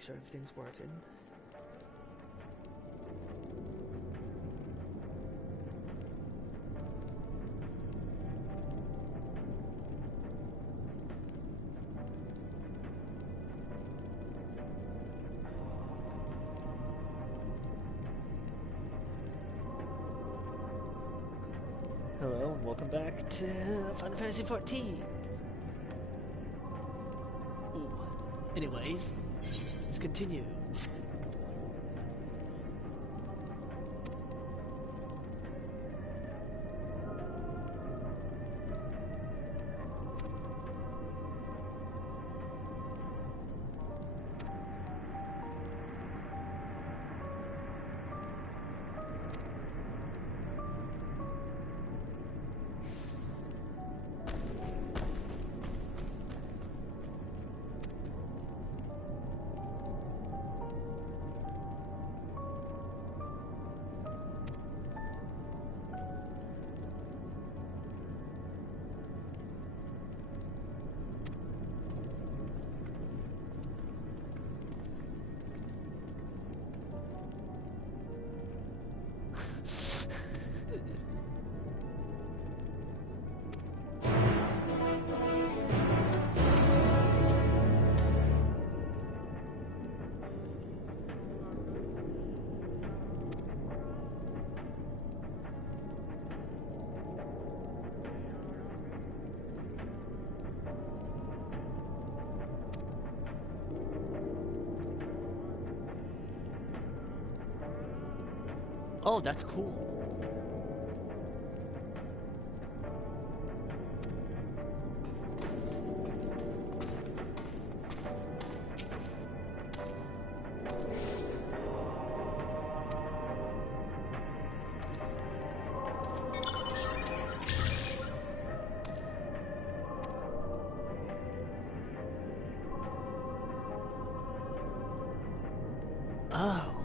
Make sure everything's working. Hello and welcome back to Final Fantasy XIV. Ooh. Anyways, let's continue. Oh, that's cool. Oh.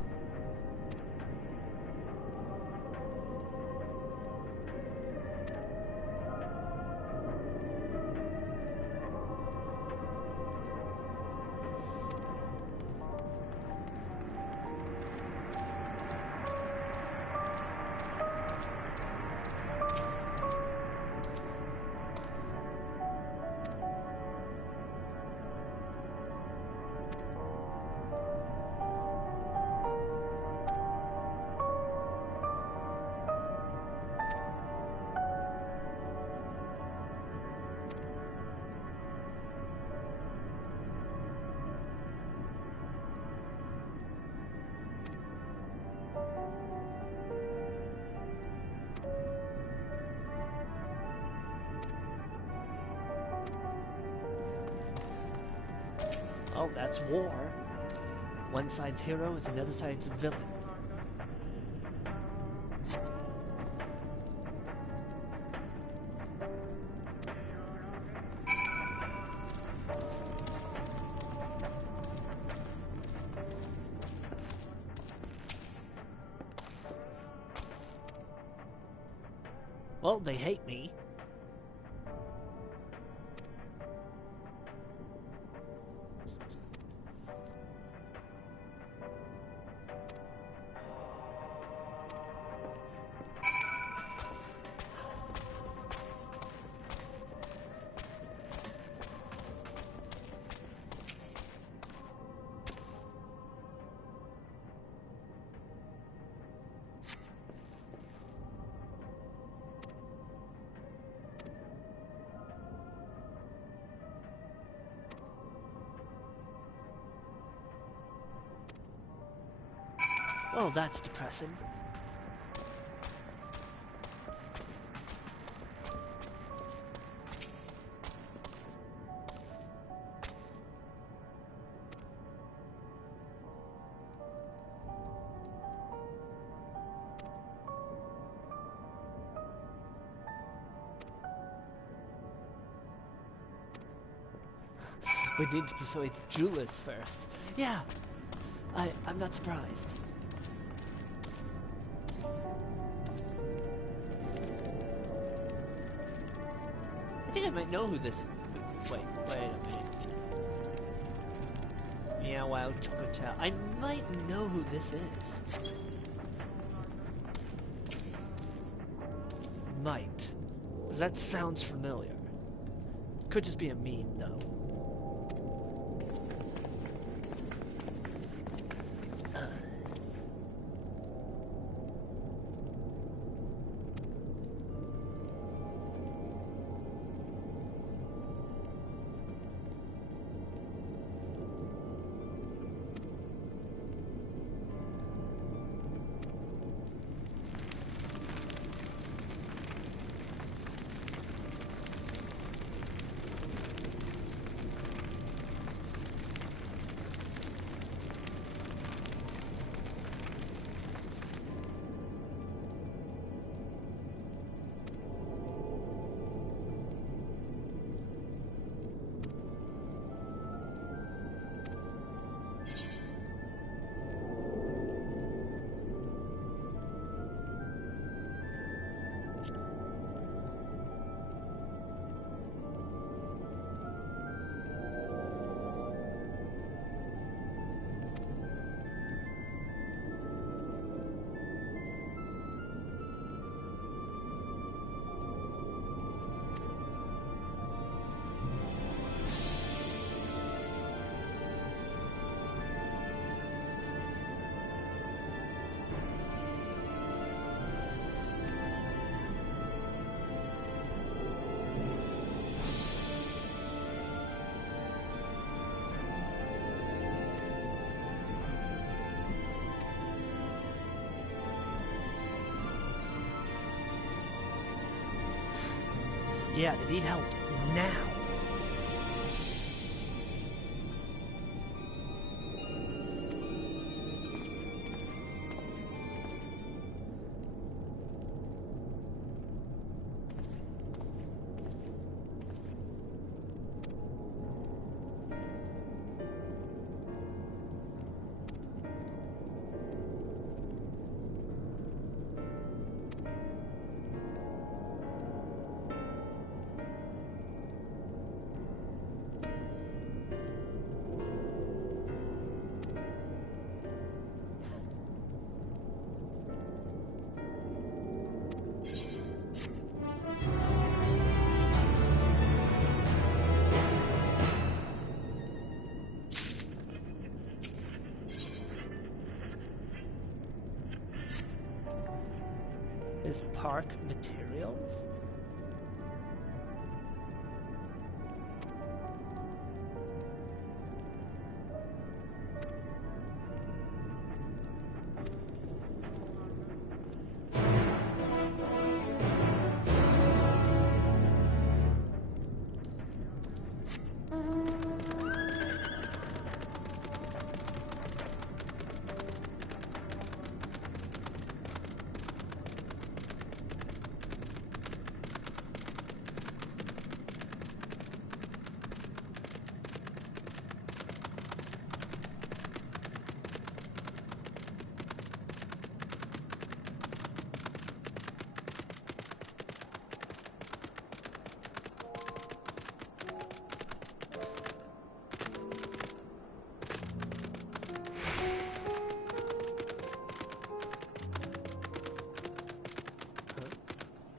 Oh, that's war. One side's hero is another side's villain. Well, they hate me. Well, that's depressing. We need to persuade Julius first. Yeah, I'm not surprised. I think I might know who this... Wait a minute. Meow Wow Choco Chow. I might know who this is. Might. That sounds familiar. Could just be a meme, though. Yeah, they need help now. Is park materials?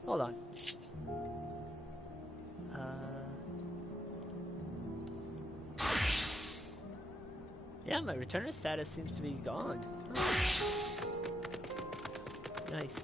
Hold on. Yeah, my returner status seems to be gone. Oh. Nice.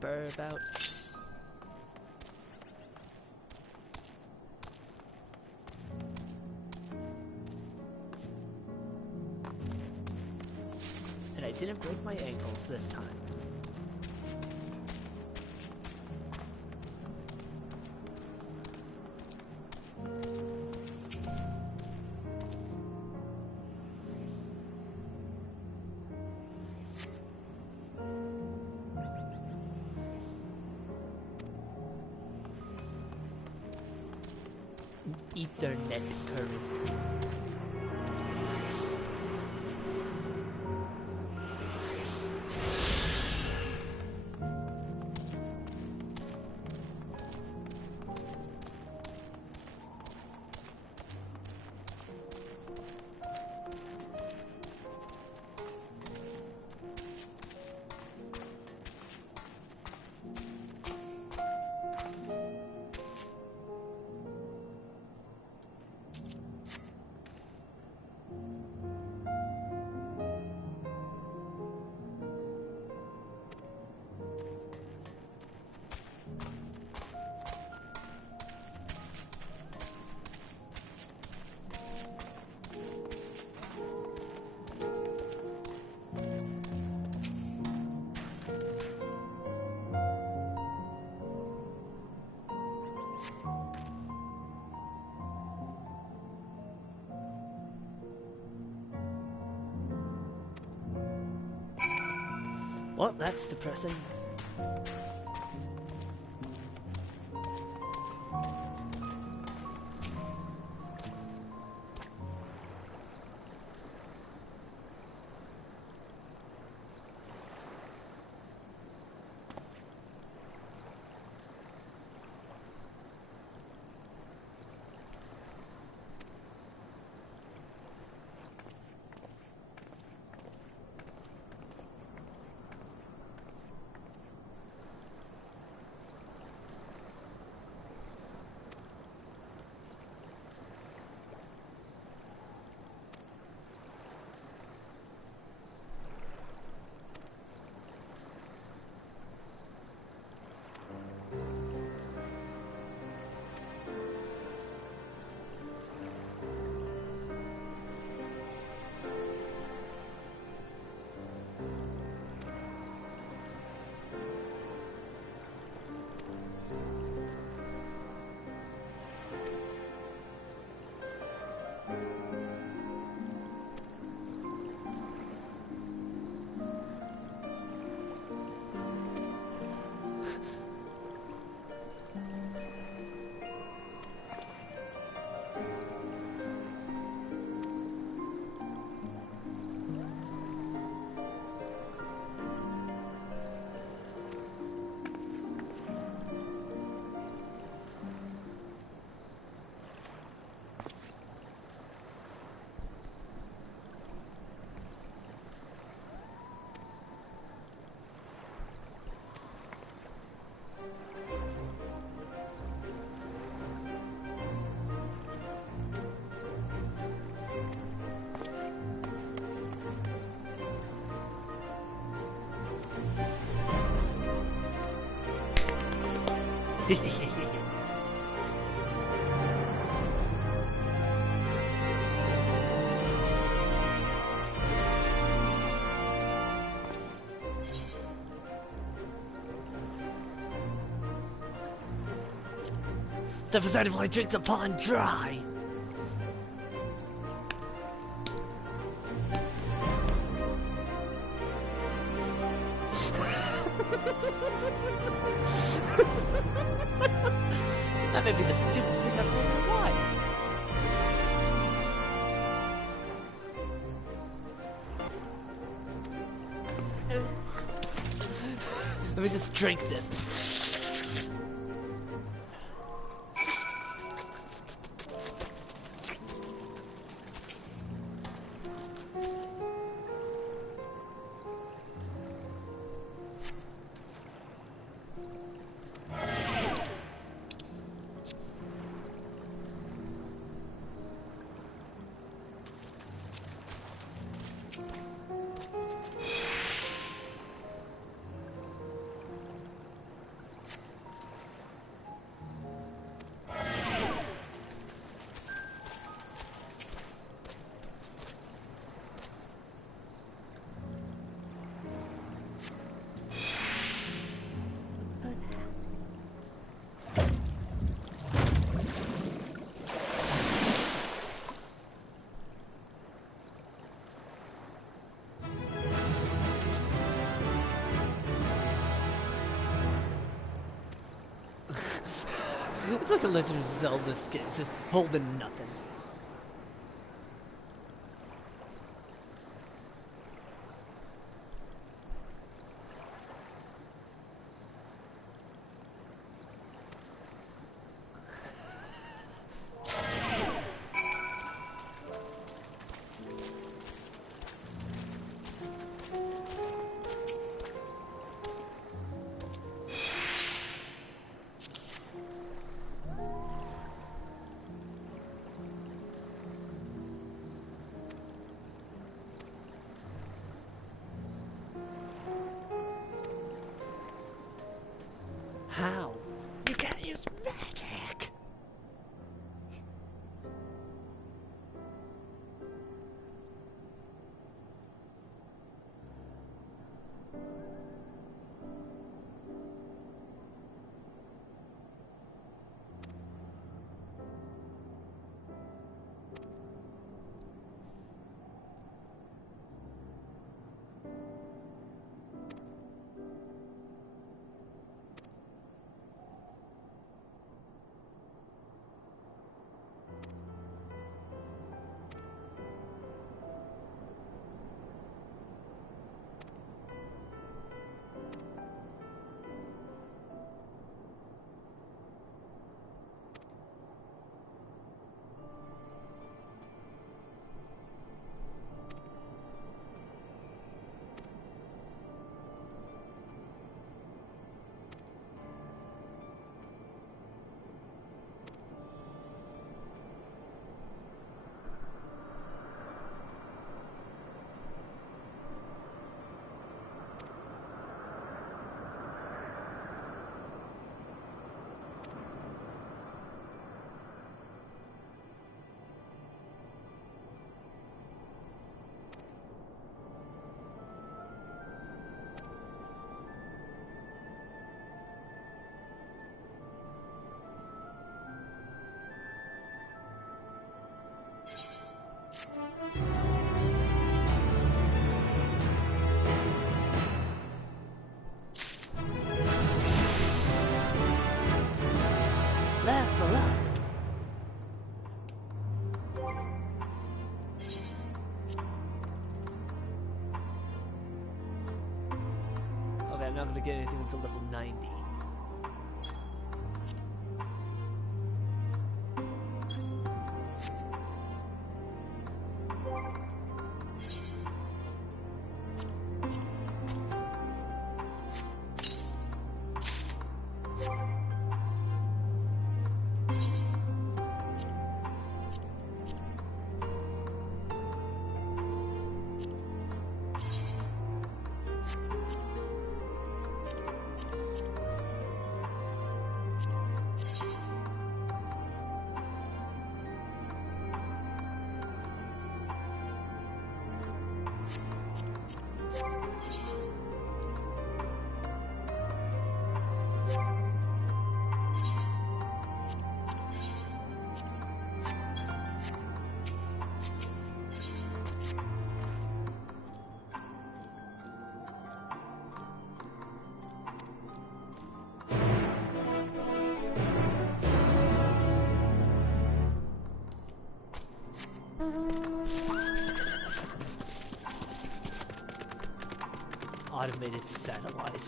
chipper about. And I didn't break my ankles this time. Ethernet current. Well, that's depressing. Step aside while I drink the pond dry. That may be the stupidest thing I've ever in my life. Let me just drink this. It's like a Legend of Zelda skin. It's just holding nothing. How? You can't use magic! Level up! Okay, I'm not gonna get anything until level 90. Automated satellite.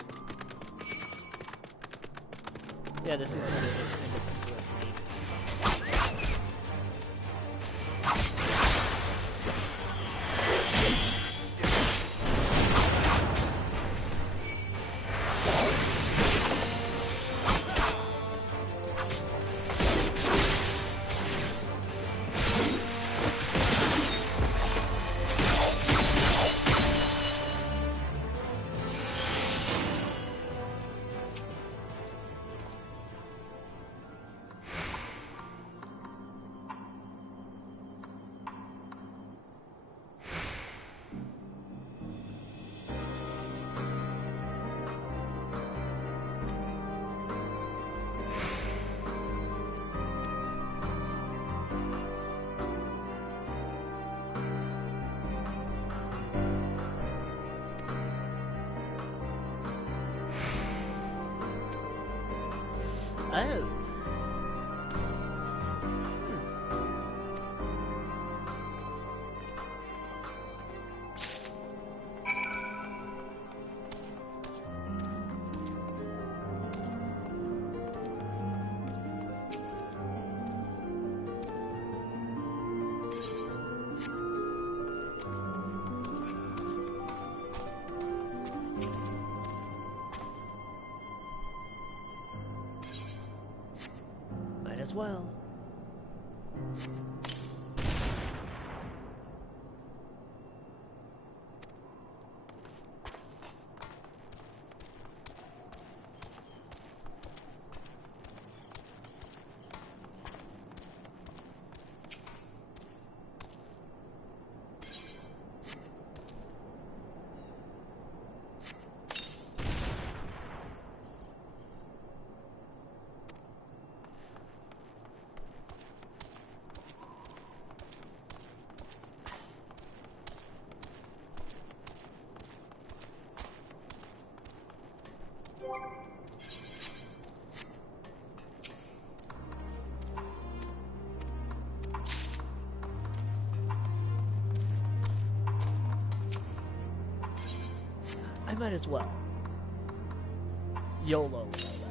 Yeah, this thing's gonna just end up into a snake. Oh. as well. I might as well. YOLO and all that.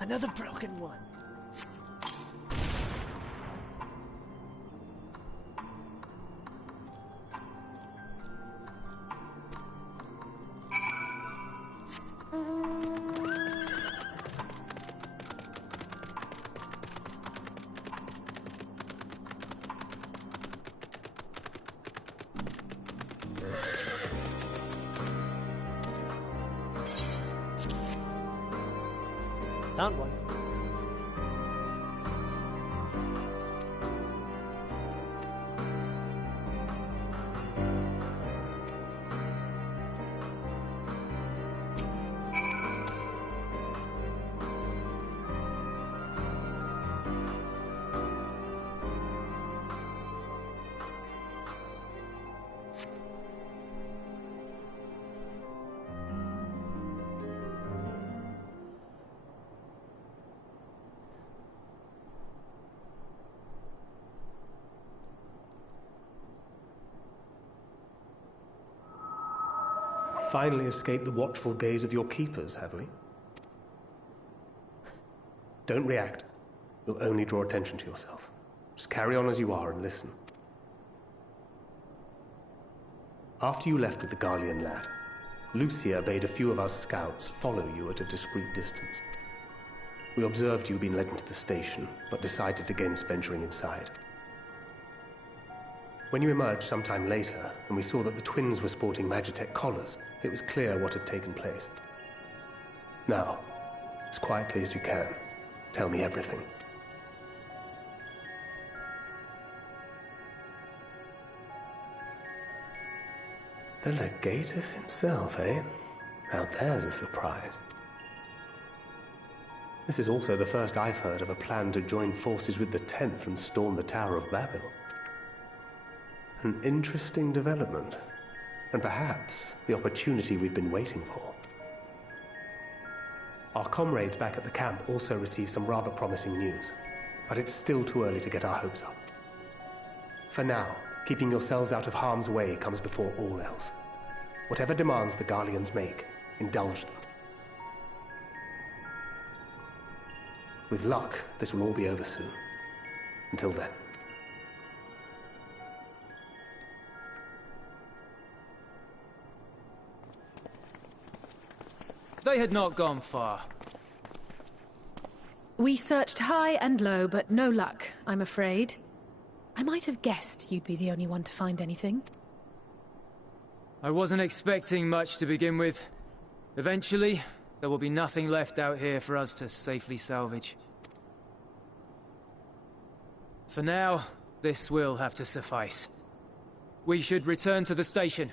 Another broken one. Found one. Finally escaped the watchful gaze of your keepers, have we? Don't react. You'll only draw attention to yourself. Just carry on as you are and listen. After you left with the Garlean lad, Lucia bade a few of us scouts follow you at a discreet distance. We observed you being led into the station, but decided against venturing inside. When you emerged sometime later, and we saw that the twins were sporting Magitech collars, it was clear what had taken place. Now, as quietly as you can, tell me everything. The Legatus himself, eh? Now there's a surprise. This is also the first I've heard of a plan to join forces with the 10th and storm the Tower of Babel. An interesting development, and perhaps the opportunity we've been waiting for. Our comrades back at the camp also received some rather promising news, but it's still too early to get our hopes up. For now, keeping yourselves out of harm's way comes before all else. Whatever demands the Garleans make, indulge them. With luck, this will all be over soon. Until then. They had not gone far. We searched high and low, but no luck, I'm afraid. I might have guessed you'd be the only one to find anything. I wasn't expecting much to begin with. Eventually, there will be nothing left out here for us to safely salvage. For now, this will have to suffice. We should return to the station.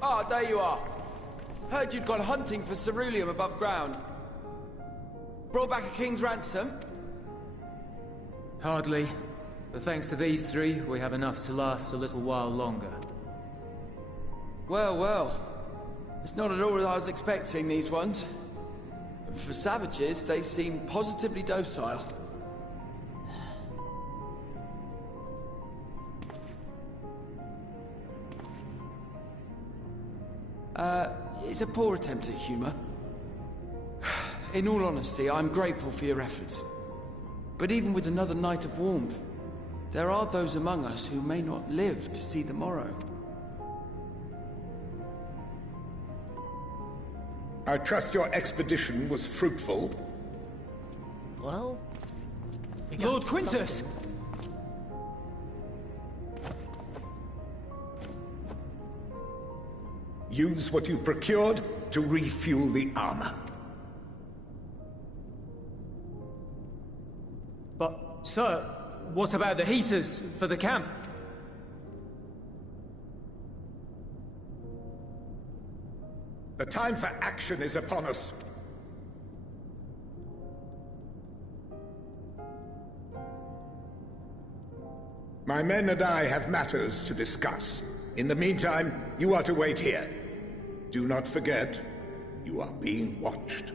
Ah, there you are. Heard you'd gone hunting for ceruleum above ground. Brought back a king's ransom? Hardly. But thanks to these three, we have enough to last a little while longer. Well, well. It's not at all as I was expecting, these ones. For savages, they seem positively docile. It's a poor attempt at humor. In all honesty, I'm grateful for your efforts. But even with another night of warmth, there are those among us who may not live to see the morrow. I trust your expedition was fruitful. Well, we got Lord Quintus! something. Use what you procured to refuel the armor. But, sir, what about the heaters for the camp? The time for action is upon us. My men and I have matters to discuss. In the meantime, you are to wait here. Do not forget, you are being watched.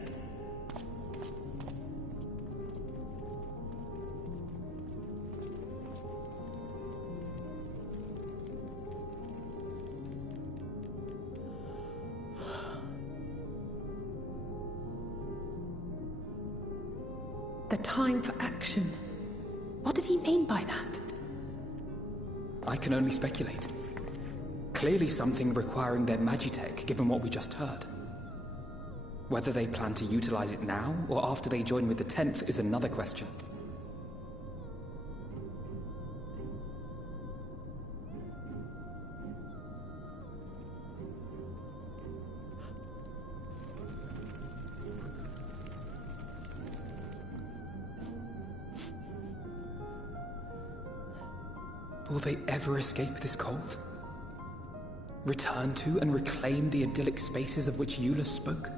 The time for action. What did he mean by that? I can only speculate. Clearly something requiring their magitech, given what we just heard. Whether they plan to utilize it now, or after they join with the 10th, is another question. Will they ever escape this cold? Return to and reclaim the idyllic spaces of which Eula spoke?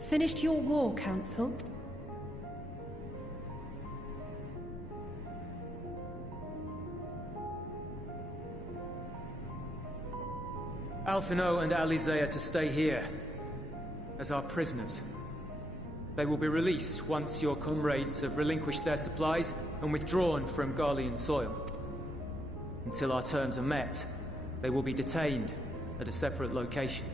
Finished your war, Council? Alphino and Alizé are to stay here, as our prisoners. They will be released once your comrades have relinquished their supplies and withdrawn from Garlean soil. Until our terms are met, they will be detained at a separate location.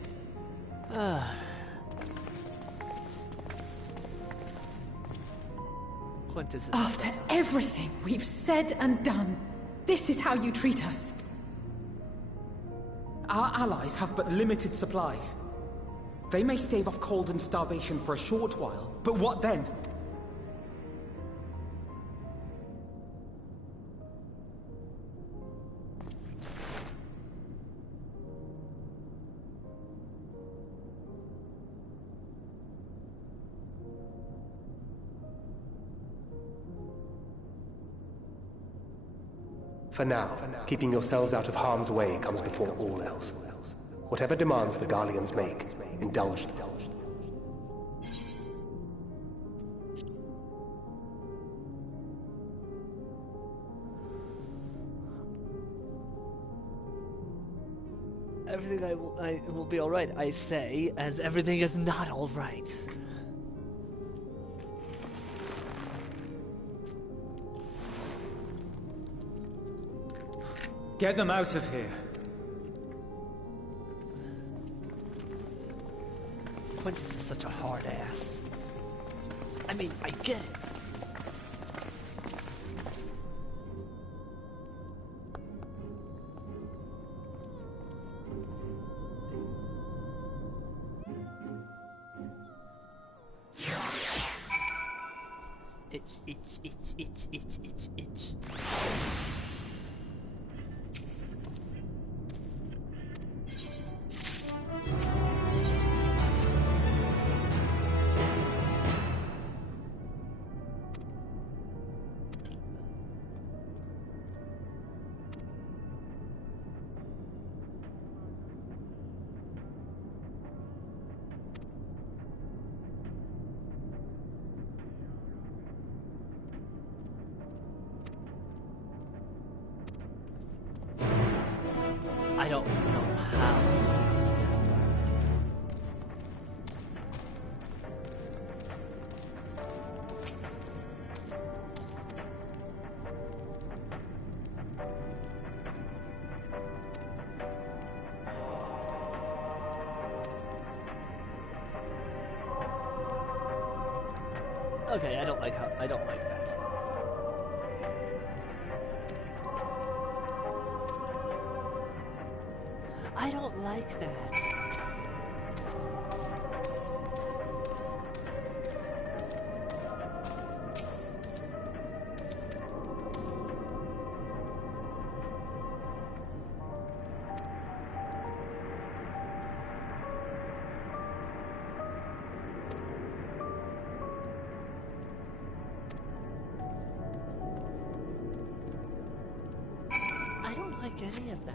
Quintus is... After everything we've said and done, this is how you treat us. Our allies have but limited supplies. They may stave off cold and starvation for a short while, but what then? For now, keeping yourselves out of harm's way comes before all else. Whatever demands the Garleans make, indulge them. Everything I will be alright, I say, as everything is not alright. Get them out of here. Quintus is such a hard ass. I mean, I get it. Itch, itch, itch, itch, itch, itch, itch. I don't know how to make this now work. Okay, I don't like that. I don't like that. I don't like any of that.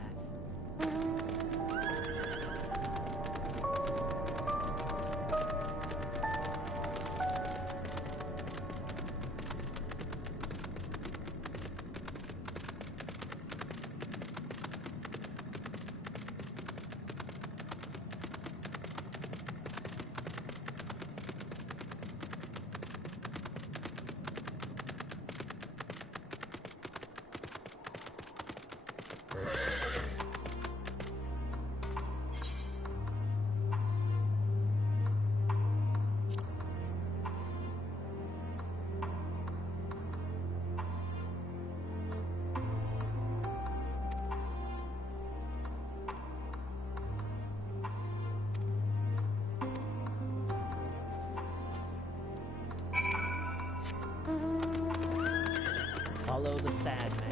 Follow the sad man.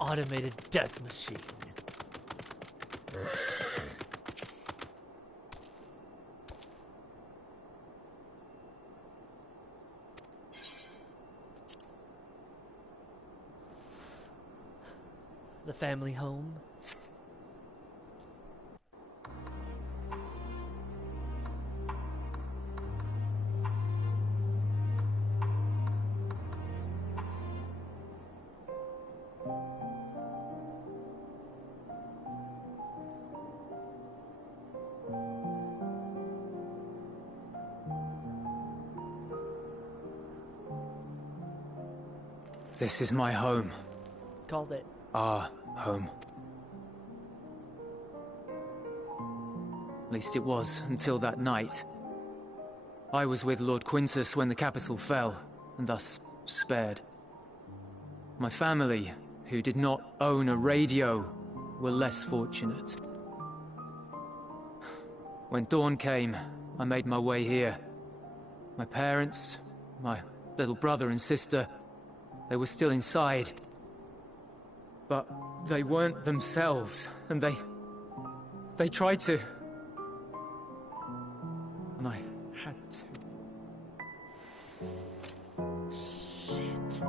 Automated death machine. The family home. This is my home. Called it. Our home. At least it was, until that night. I was with Lord Quintus when the capital fell, and thus spared. My family, who did not own a radio, were less fortunate. When dawn came, I made my way here. My parents, my little brother and sister, they were still inside. But they weren't themselves, and they tried to. And I had to. Shit.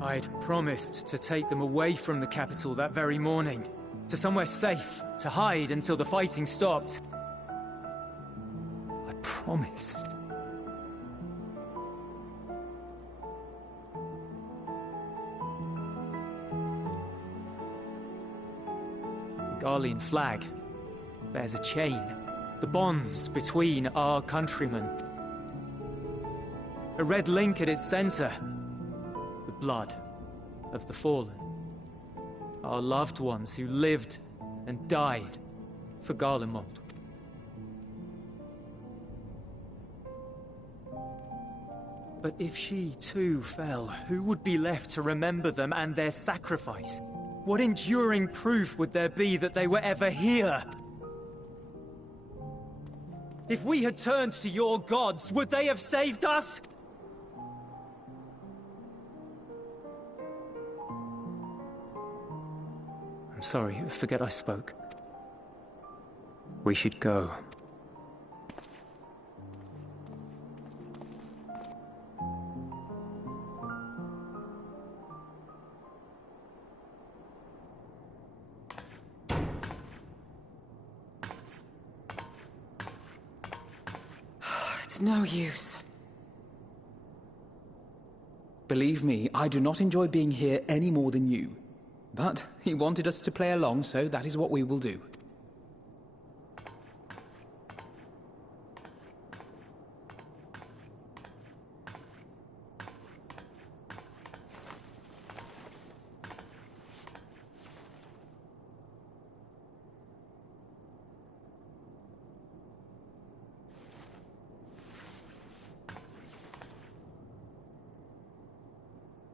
I'd promised to take them away from the capital that very morning, to somewhere safe, to hide until the fighting stopped. I promised. The Garlean flag bears a chain, the bonds between our countrymen. A red link at its center. The blood of the fallen. Our loved ones who lived and died for Garlemald. But if she too fell, who would be left to remember them and their sacrifice? What enduring proof would there be that they were ever here? If we had turned to your gods, would they have saved us? I'm sorry, forget I spoke. We should go. It's no use. Believe me, I do not enjoy being here any more than you. But he wanted us to play along, so that is what we will do.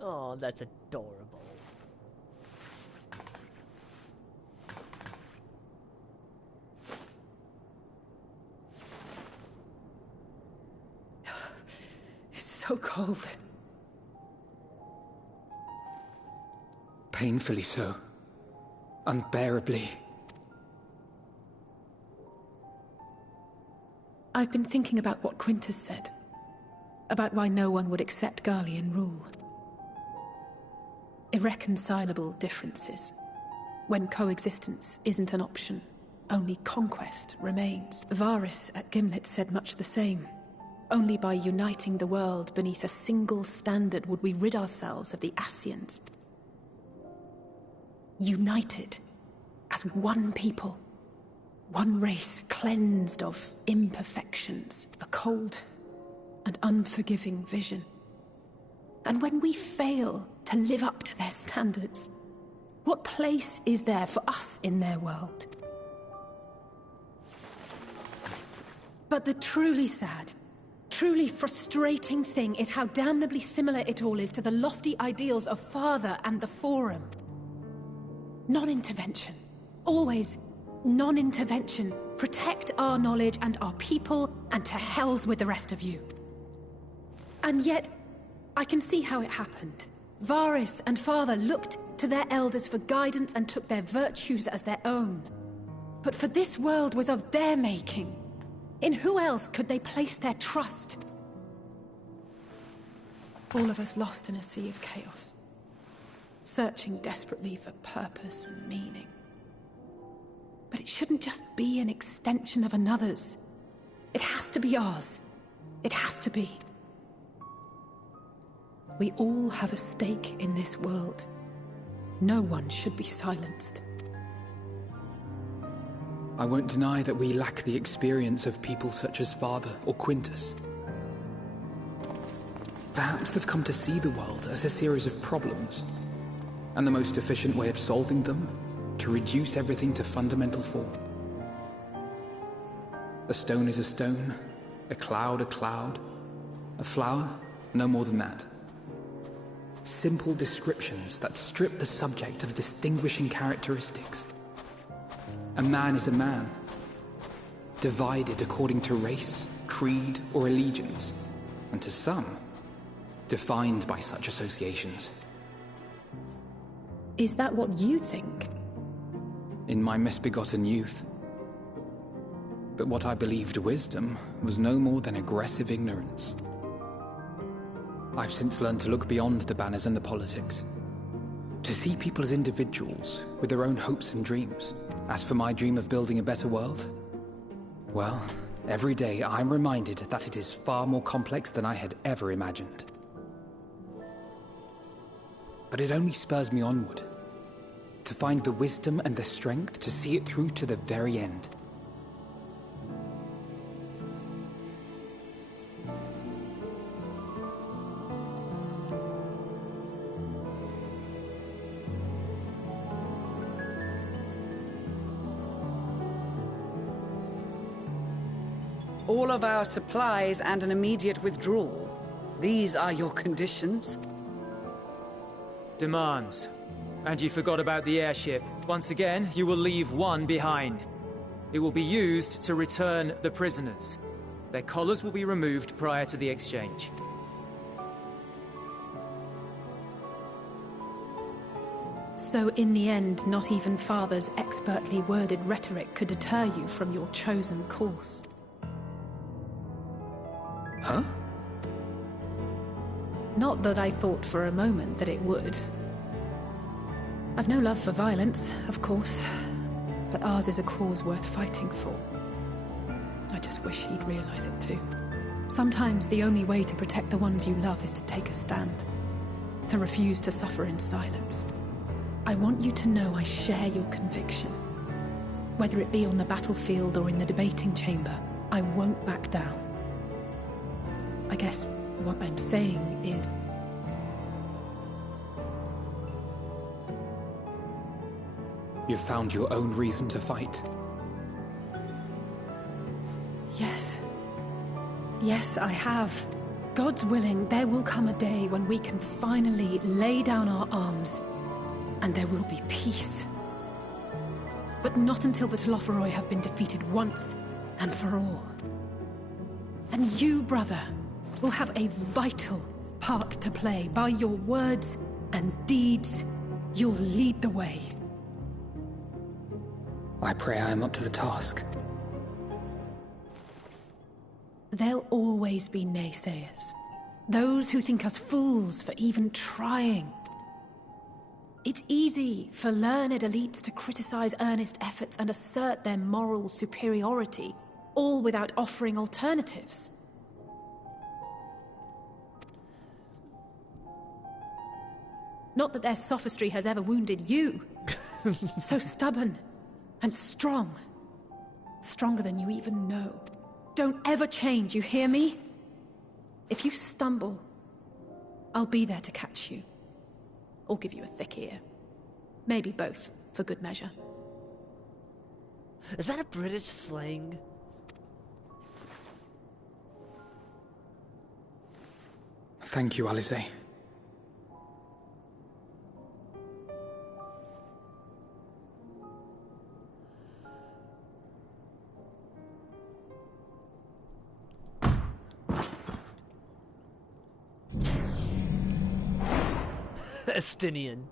Oh, that's adorable. It's so cold. Painfully so. Unbearably. I've been thinking about what Quintus said. About why no one would accept Garlean rule. Irreconcilable differences. When coexistence isn't an option, only conquest remains. Varys at Gimlet said much the same. Only by uniting the world beneath a single standard would we rid ourselves of the Ascians. United as one people. One race cleansed of imperfections. A cold and unforgiving vision. And when we fail to live up to their standards, what place is there for us in their world? But the truly sad, truly frustrating thing is how damnably similar it all is to the lofty ideals of Father and the Forum. Non-intervention. Always non-intervention. Protect our knowledge and our people, and to hells with the rest of you. And yet, I can see how it happened. Varys and Father looked to their elders for guidance and took their virtues as their own. But for this world was of their making. In who else could they place their trust? All of us lost in a sea of chaos. Searching desperately for purpose and meaning. But it shouldn't just be an extension of another's. It has to be ours. It has to be. We all have a stake in this world. No one should be silenced. I won't deny that we lack the experience of people such as Father or Quintus. Perhaps they've come to see the world as a series of problems, and the most efficient way of solving them, to reduce everything to fundamental form. A stone is a stone, a cloud, a flower, no more than that. Simple descriptions that strip the subject of distinguishing characteristics. A man is a man, divided according to race, creed, or allegiance, and to some, defined by such associations. Is that what you think? In my misbegotten youth. But what I believed wisdom was no more than aggressive ignorance. I've since learned to look beyond the banners and the politics. To see people as individuals, with their own hopes and dreams. As for my dream of building a better world, well, every day I'm reminded that it is far more complex than I had ever imagined. But it only spurs me onward. To find the wisdom and the strength to see it through to the very end. all of our supplies and an immediate withdrawal. These are your conditions? Demands. And you forgot about the airship. Once again, you will leave one behind. It will be used to return the prisoners. Their collars will be removed prior to the exchange. So in the end, not even Father's expertly worded rhetoric could deter you from your chosen course. Huh? Not that I thought for a moment that it would. I've no love for violence, of course, but ours is a cause worth fighting for. I just wish he'd realize it too. Sometimes the only way to protect the ones you love is to take a stand, to refuse to suffer in silence. I want you to know I share your conviction. Whether it be on the battlefield or in the debating chamber, I won't back down. I guess what I'm saying is... You've found your own reason to fight. Yes. Yes, I have. God's willing, there will come a day when we can finally lay down our arms, and there will be peace. But not until the Telophoroi have been defeated once and for all. And you, brother, will have a vital part to play. By your words and deeds, you'll lead the way. I pray I am up to the task. There'll always be naysayers. Those who think us fools for even trying. It's easy for learned elites to criticize earnest efforts and assert their moral superiority, all without offering alternatives. Not that their sophistry has ever wounded you. So stubborn and strong. Stronger than you even know. Don't ever change, you hear me? If you stumble, I'll be there to catch you. Or give you a thick ear. Maybe both, for good measure. Is that a British slang? Thank you, Alize. Estinian.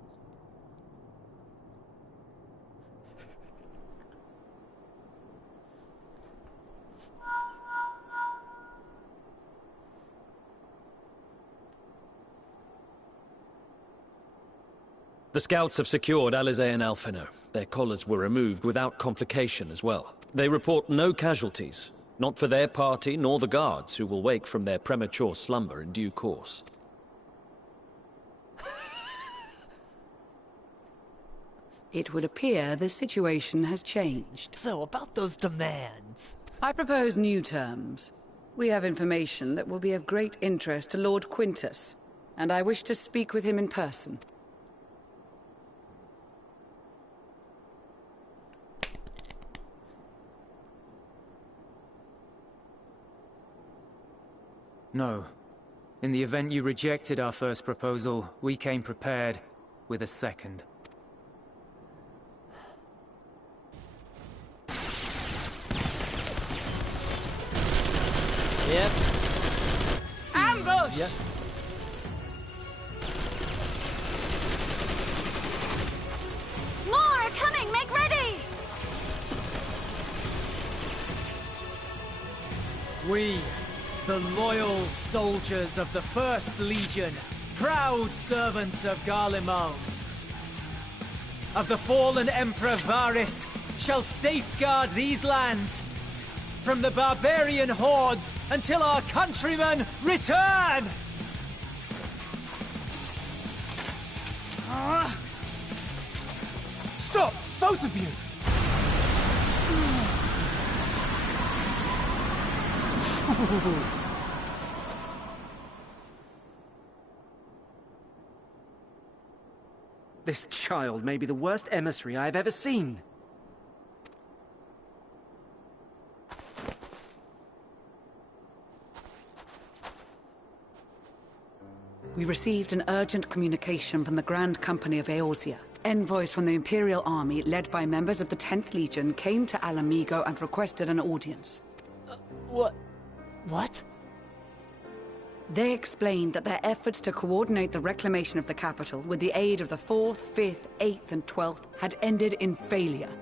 The scouts have secured Alize and Alphino. Their collars were removed without complication as well. They report no casualties, not for their party nor the guards, who will wake from their premature slumber in due course. It would appear the situation has changed. So, about those demands. I propose new terms. We have information that will be of great interest to Lord Quintus, and I wish to speak with him in person. No. In the event you rejected our first proposal, we came prepared with a second. Yep. Ambush! Yep. More are coming! Make ready! We, the loyal soldiers of the First Legion, proud servants of Garlemald, of the fallen Emperor Varys, shall safeguard these lands from the barbarian hordes until our countrymen return! Stop! Both of you! This child may be the worst emissary I have ever seen. We received an urgent communication from the Grand Company of Eorzea. Envoys from the Imperial Army, led by members of the 10th Legion, came to Alamigo and requested an audience. What? They explained that their efforts to coordinate the reclamation of the capital with the aid of the 4th, 5th, 8th, and 12th had ended in failure.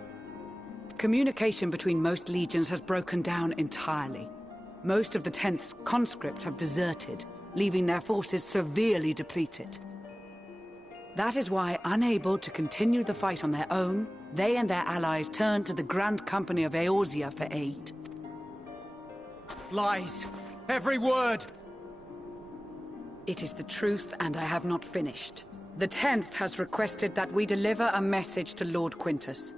Communication between most legions has broken down entirely. Most of the 10th's conscripts have deserted, leaving their forces severely depleted. That is why, unable to continue the fight on their own, they and their allies turned to the Grand Company of Eorzea for aid. Lies! Every word! It is the truth, and I have not finished. The 10th has requested that we deliver a message to Lord Quintus.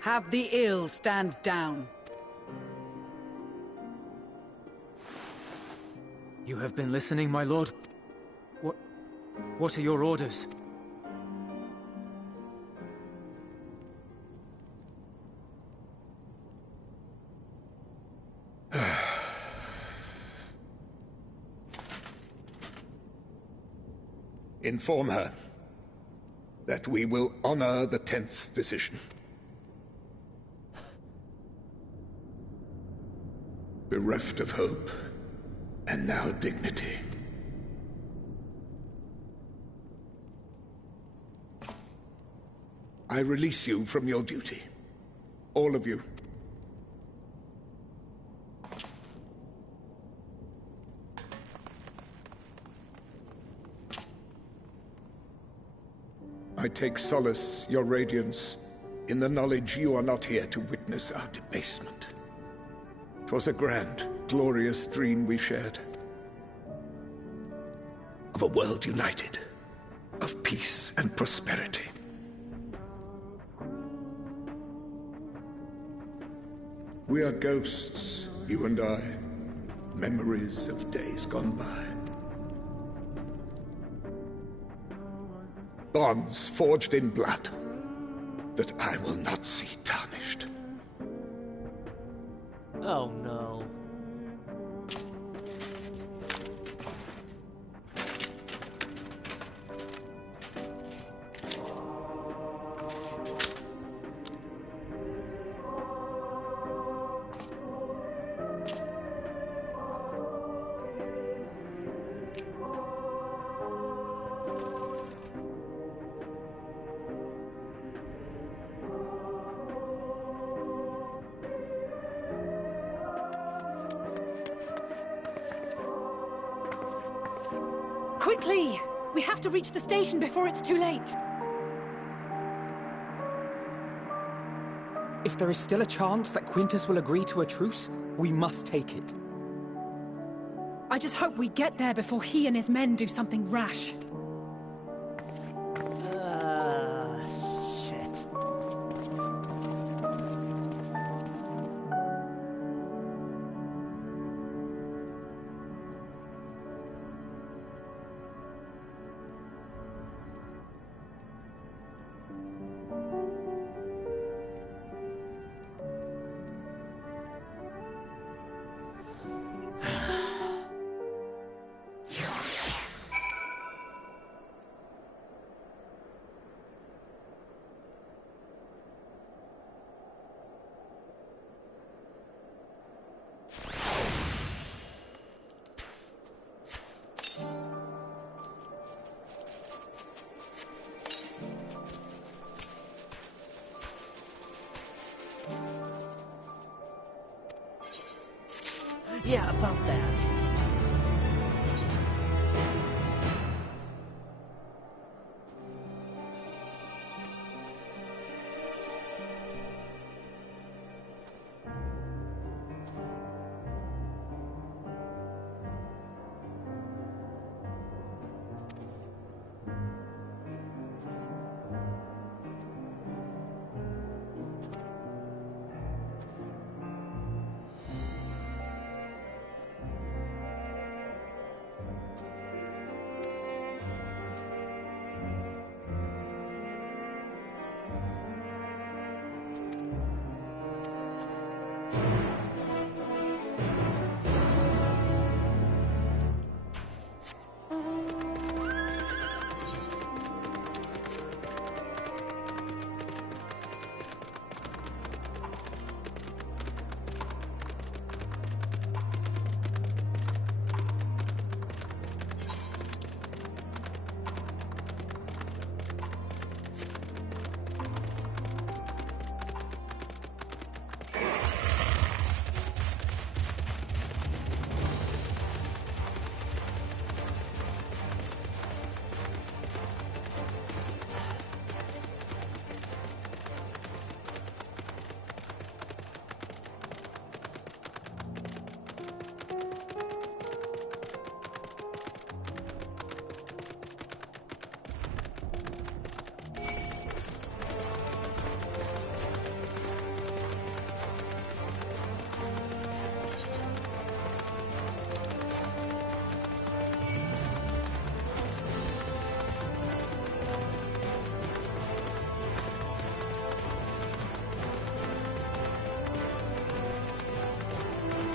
Have the ill stand down. You have been listening, my lord? What are your orders? Inform her that we will honor the 10th's decision. Bereft of hope, and now dignity. I release you from your duty. All of you. I take solace, your radiance, in the knowledge you are not here to witness our debasement. 'Twas a grand, glorious dream we shared. Of a world united, of peace and prosperity. We are ghosts, you and I, memories of days gone by. Bonds forged in blood that I will not see tarnished. Oh no. Quickly! We have to reach the station before it's too late. If there is still a chance that Quintus will agree to a truce, we must take it. I just hope we get there before he and his men do something rash. Shit. Yeah, about that.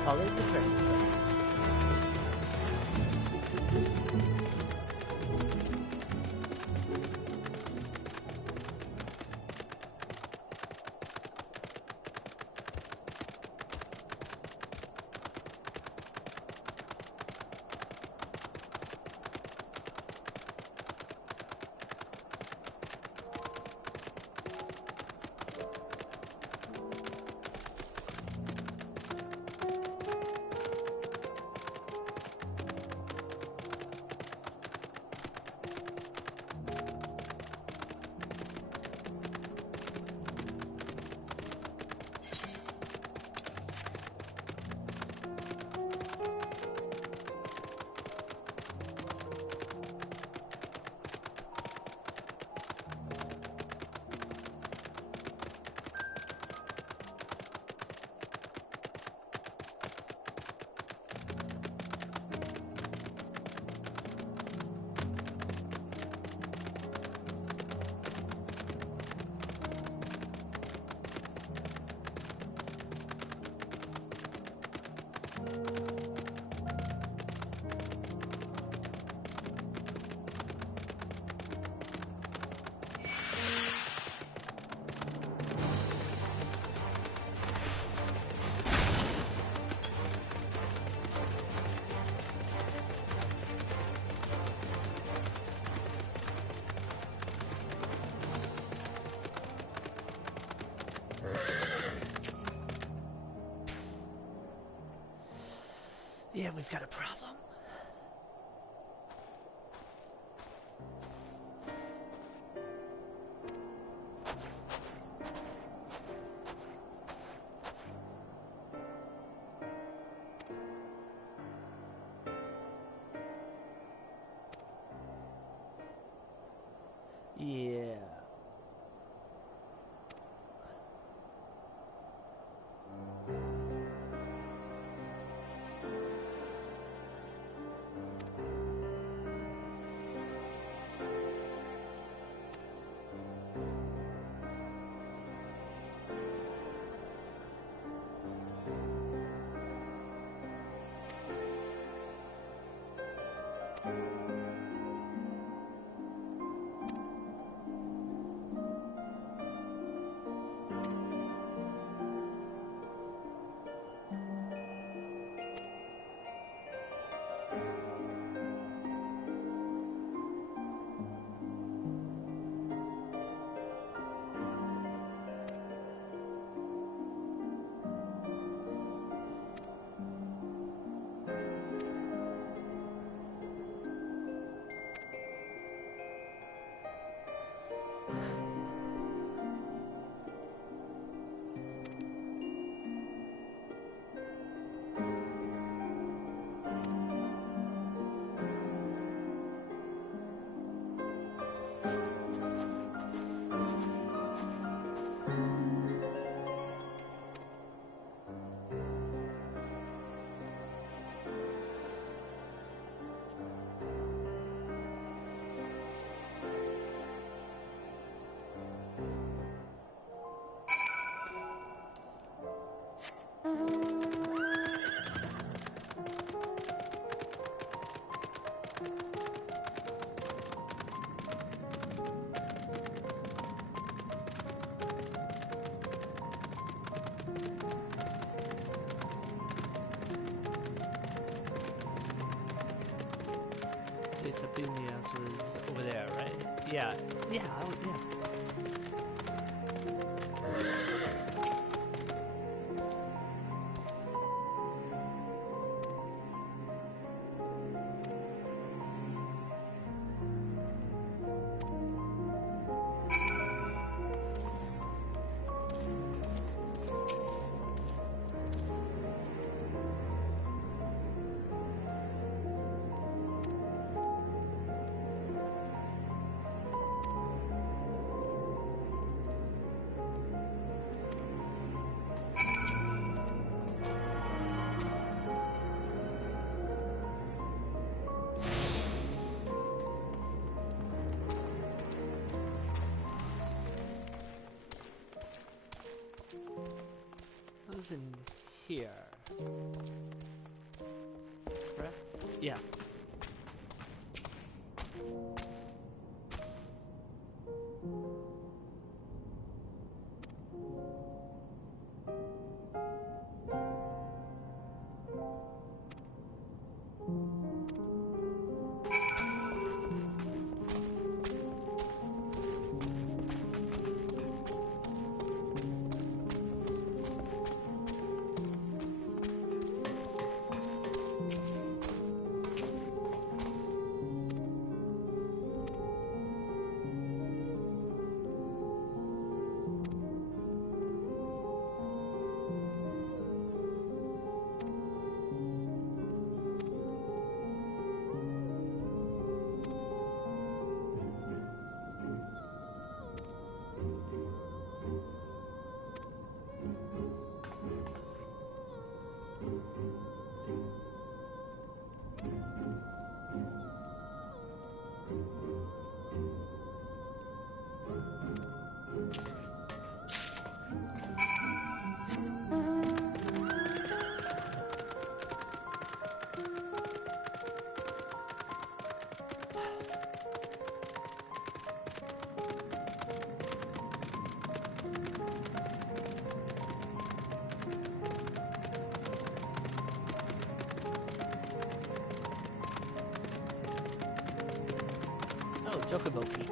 Following the train. Yeah, we've got a problem. Yeah. Something the answer is over there, right? Yeah, yeah, yeah. In here. Yeah. Oh, Chocobo Peak.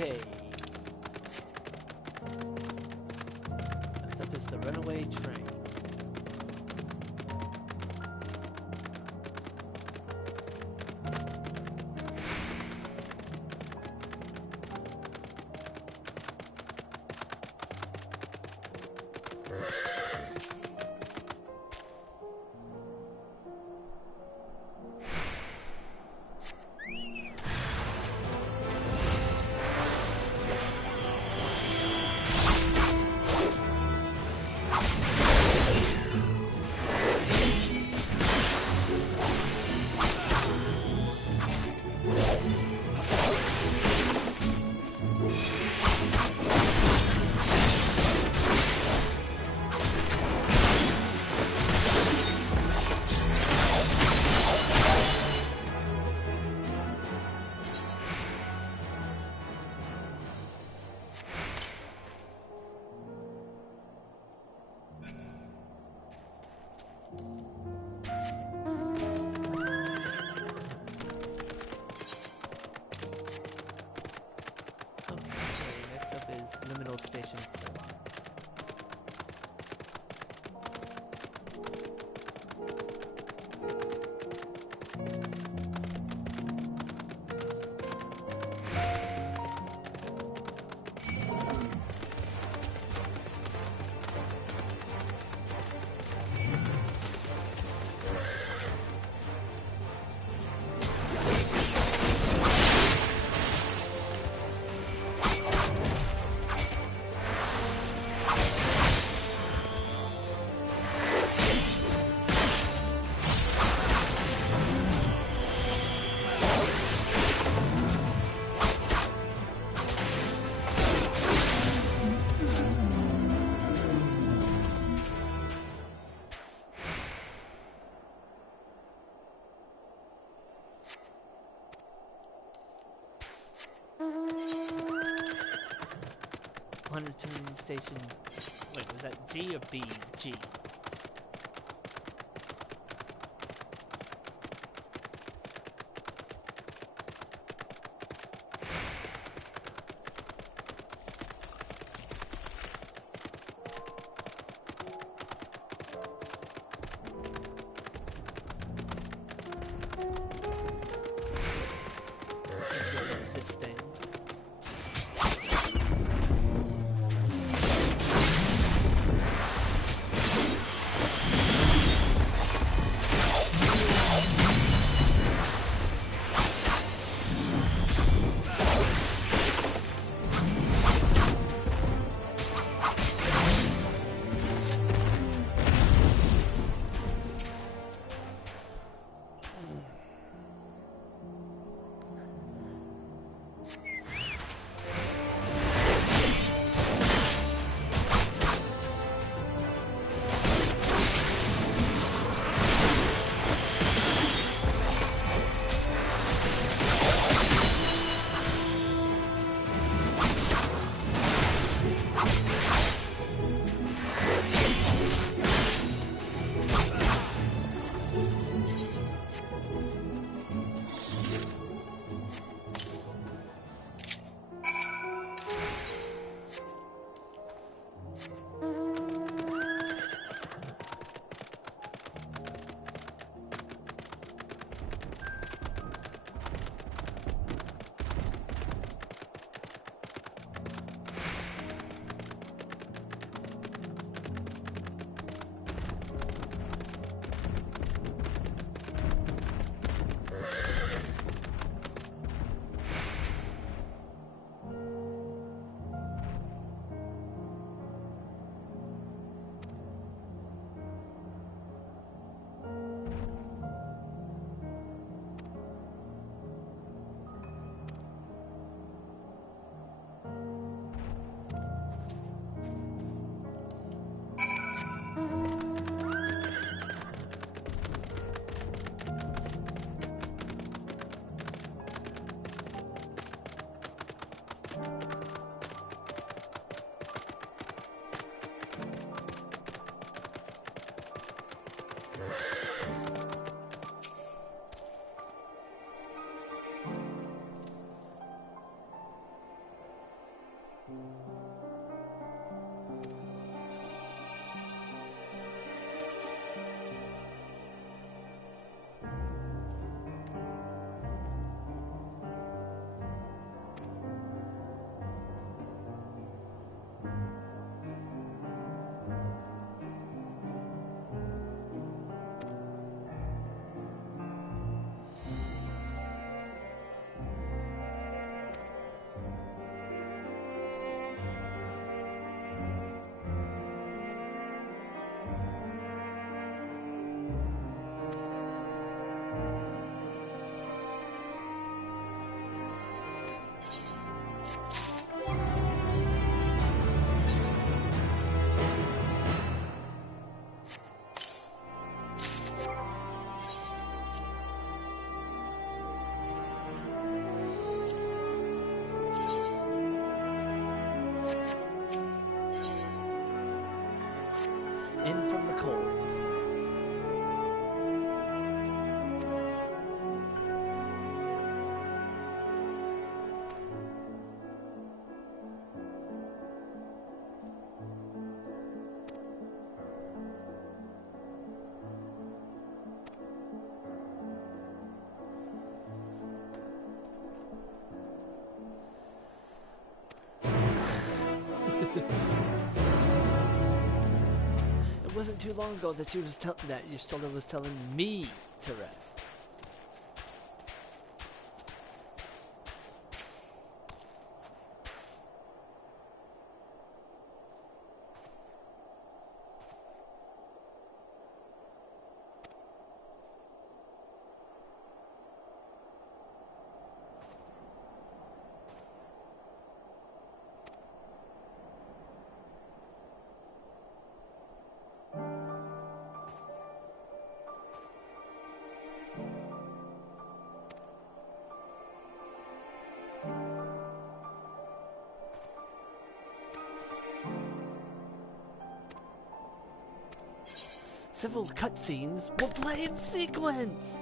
Okay. Next up is the runaway train. Monitoring station. Wait, was that G or B? G. This thing. In from the cold. It wasn't too long ago that she was that Y'shtola was telling me to rest. Several cutscenes will play in sequence.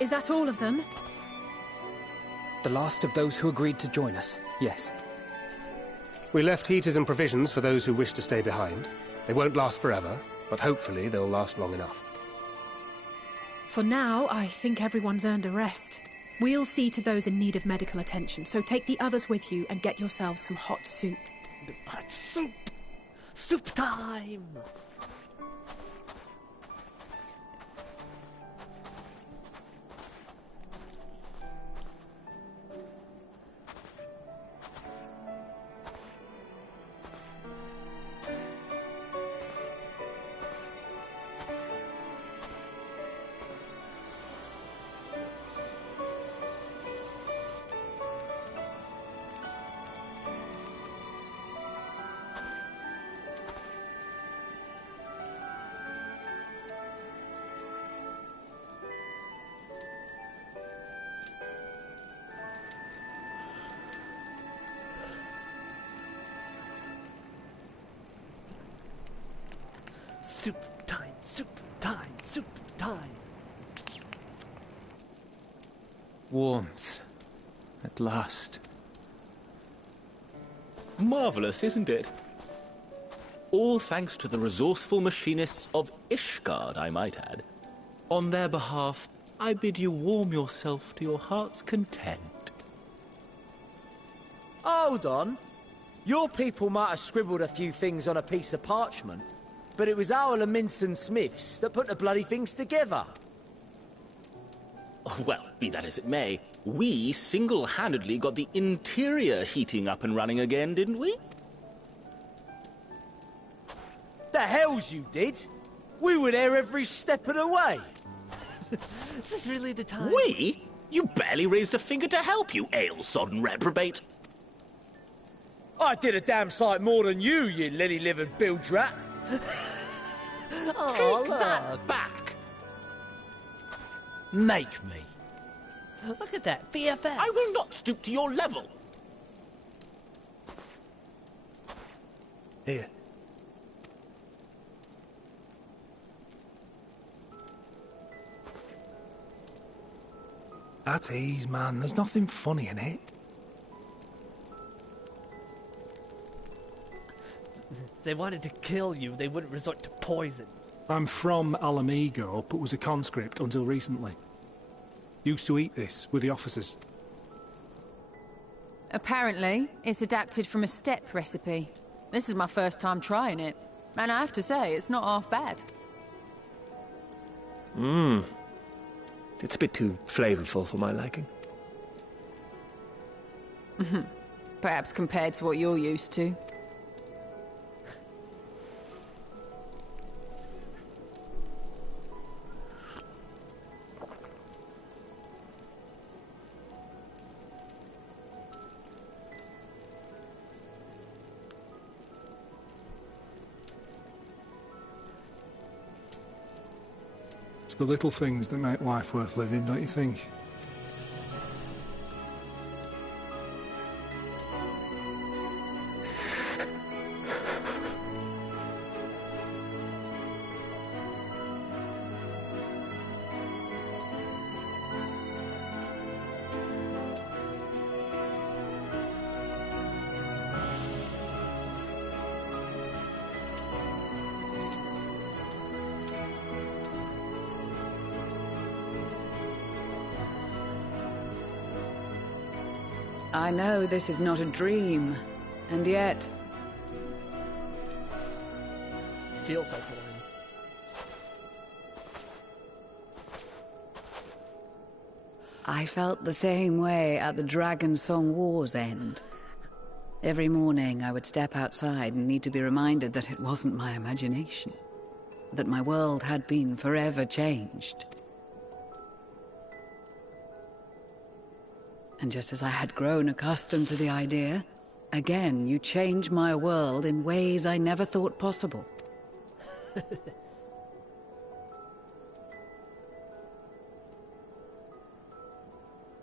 Is that all of them? The last of those who agreed to join us, yes. We left heaters and provisions for those who wish to stay behind. They won't last forever, but hopefully they'll last long enough. For now, I think everyone's earned a rest. We'll see to those in need of medical attention, so take the others with you and get yourselves some hot soup. Hot soup! Soup time! Soup time, soup time, soup time. Warmth. At last. Marvelous, isn't it? All thanks to the resourceful machinists of Ishgard, I might add. On their behalf, I bid you warm yourself to your heart's content. Hold on. Your people might have scribbled a few things on a piece of parchment, but it was our Leminson Smiths that put the bloody things together. Well, be that as it may, we single-handedly got the interior heating up and running again, didn't we? The hells you did! We were there every step of the way! Is this really the time? We? You barely raised a finger to help, you ale-sodden reprobate. I did a damn sight more than you, you lily-livered bilge rat! Oh, Take that back! Make me. Look at that, BFF. I will not stoop to your level. Here. At ease, man. There's nothing funny in it. They wanted to kill you, they wouldn't resort to poison. I'm from Alamigo, but was a conscript until recently. Used to eat this with the officers. Apparently, it's adapted from a steppe recipe. This is my first time trying it, and I have to say, it's not half bad. It's a bit too flavorful for my liking. Perhaps compared to what you're used to. It's the little things that make life worth living, don't you think? I know this is not a dream, and yet... Feels like one. I felt the same way at the Dragon Song War's end. Every morning I would step outside and need to be reminded that it wasn't my imagination. That my world had been forever changed. And just as I had grown accustomed to the idea, again you change my world in ways I never thought possible.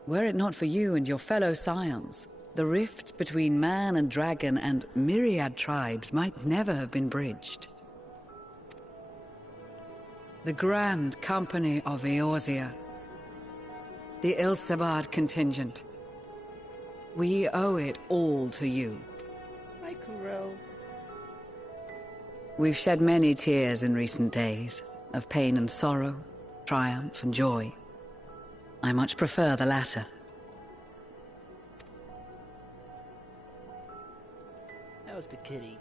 Were it not for you and your fellow scions, the rifts between man and dragon and myriad tribes might never have been bridged. The Grand Company of Eorzea. The Ilsabard contingent. We owe it all to you. Hi, Kuro. We've shed many tears in recent days, of pain and sorrow, triumph and joy. I much prefer the latter. That was the kitty.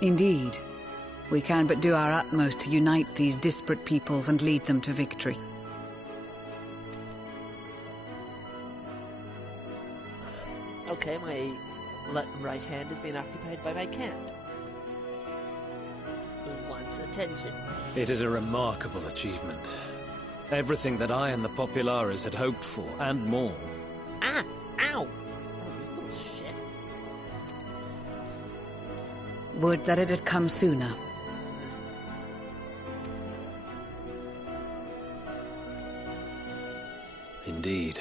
Indeed. We can but do our utmost to unite these disparate peoples and lead them to victory. Okay, my right hand is being occupied by my cat. Who wants attention? It is a remarkable achievement. Everything that I and the Populares had hoped for, and more. Ah! Ow! Oh, you little shit. Would that it had come sooner. Indeed.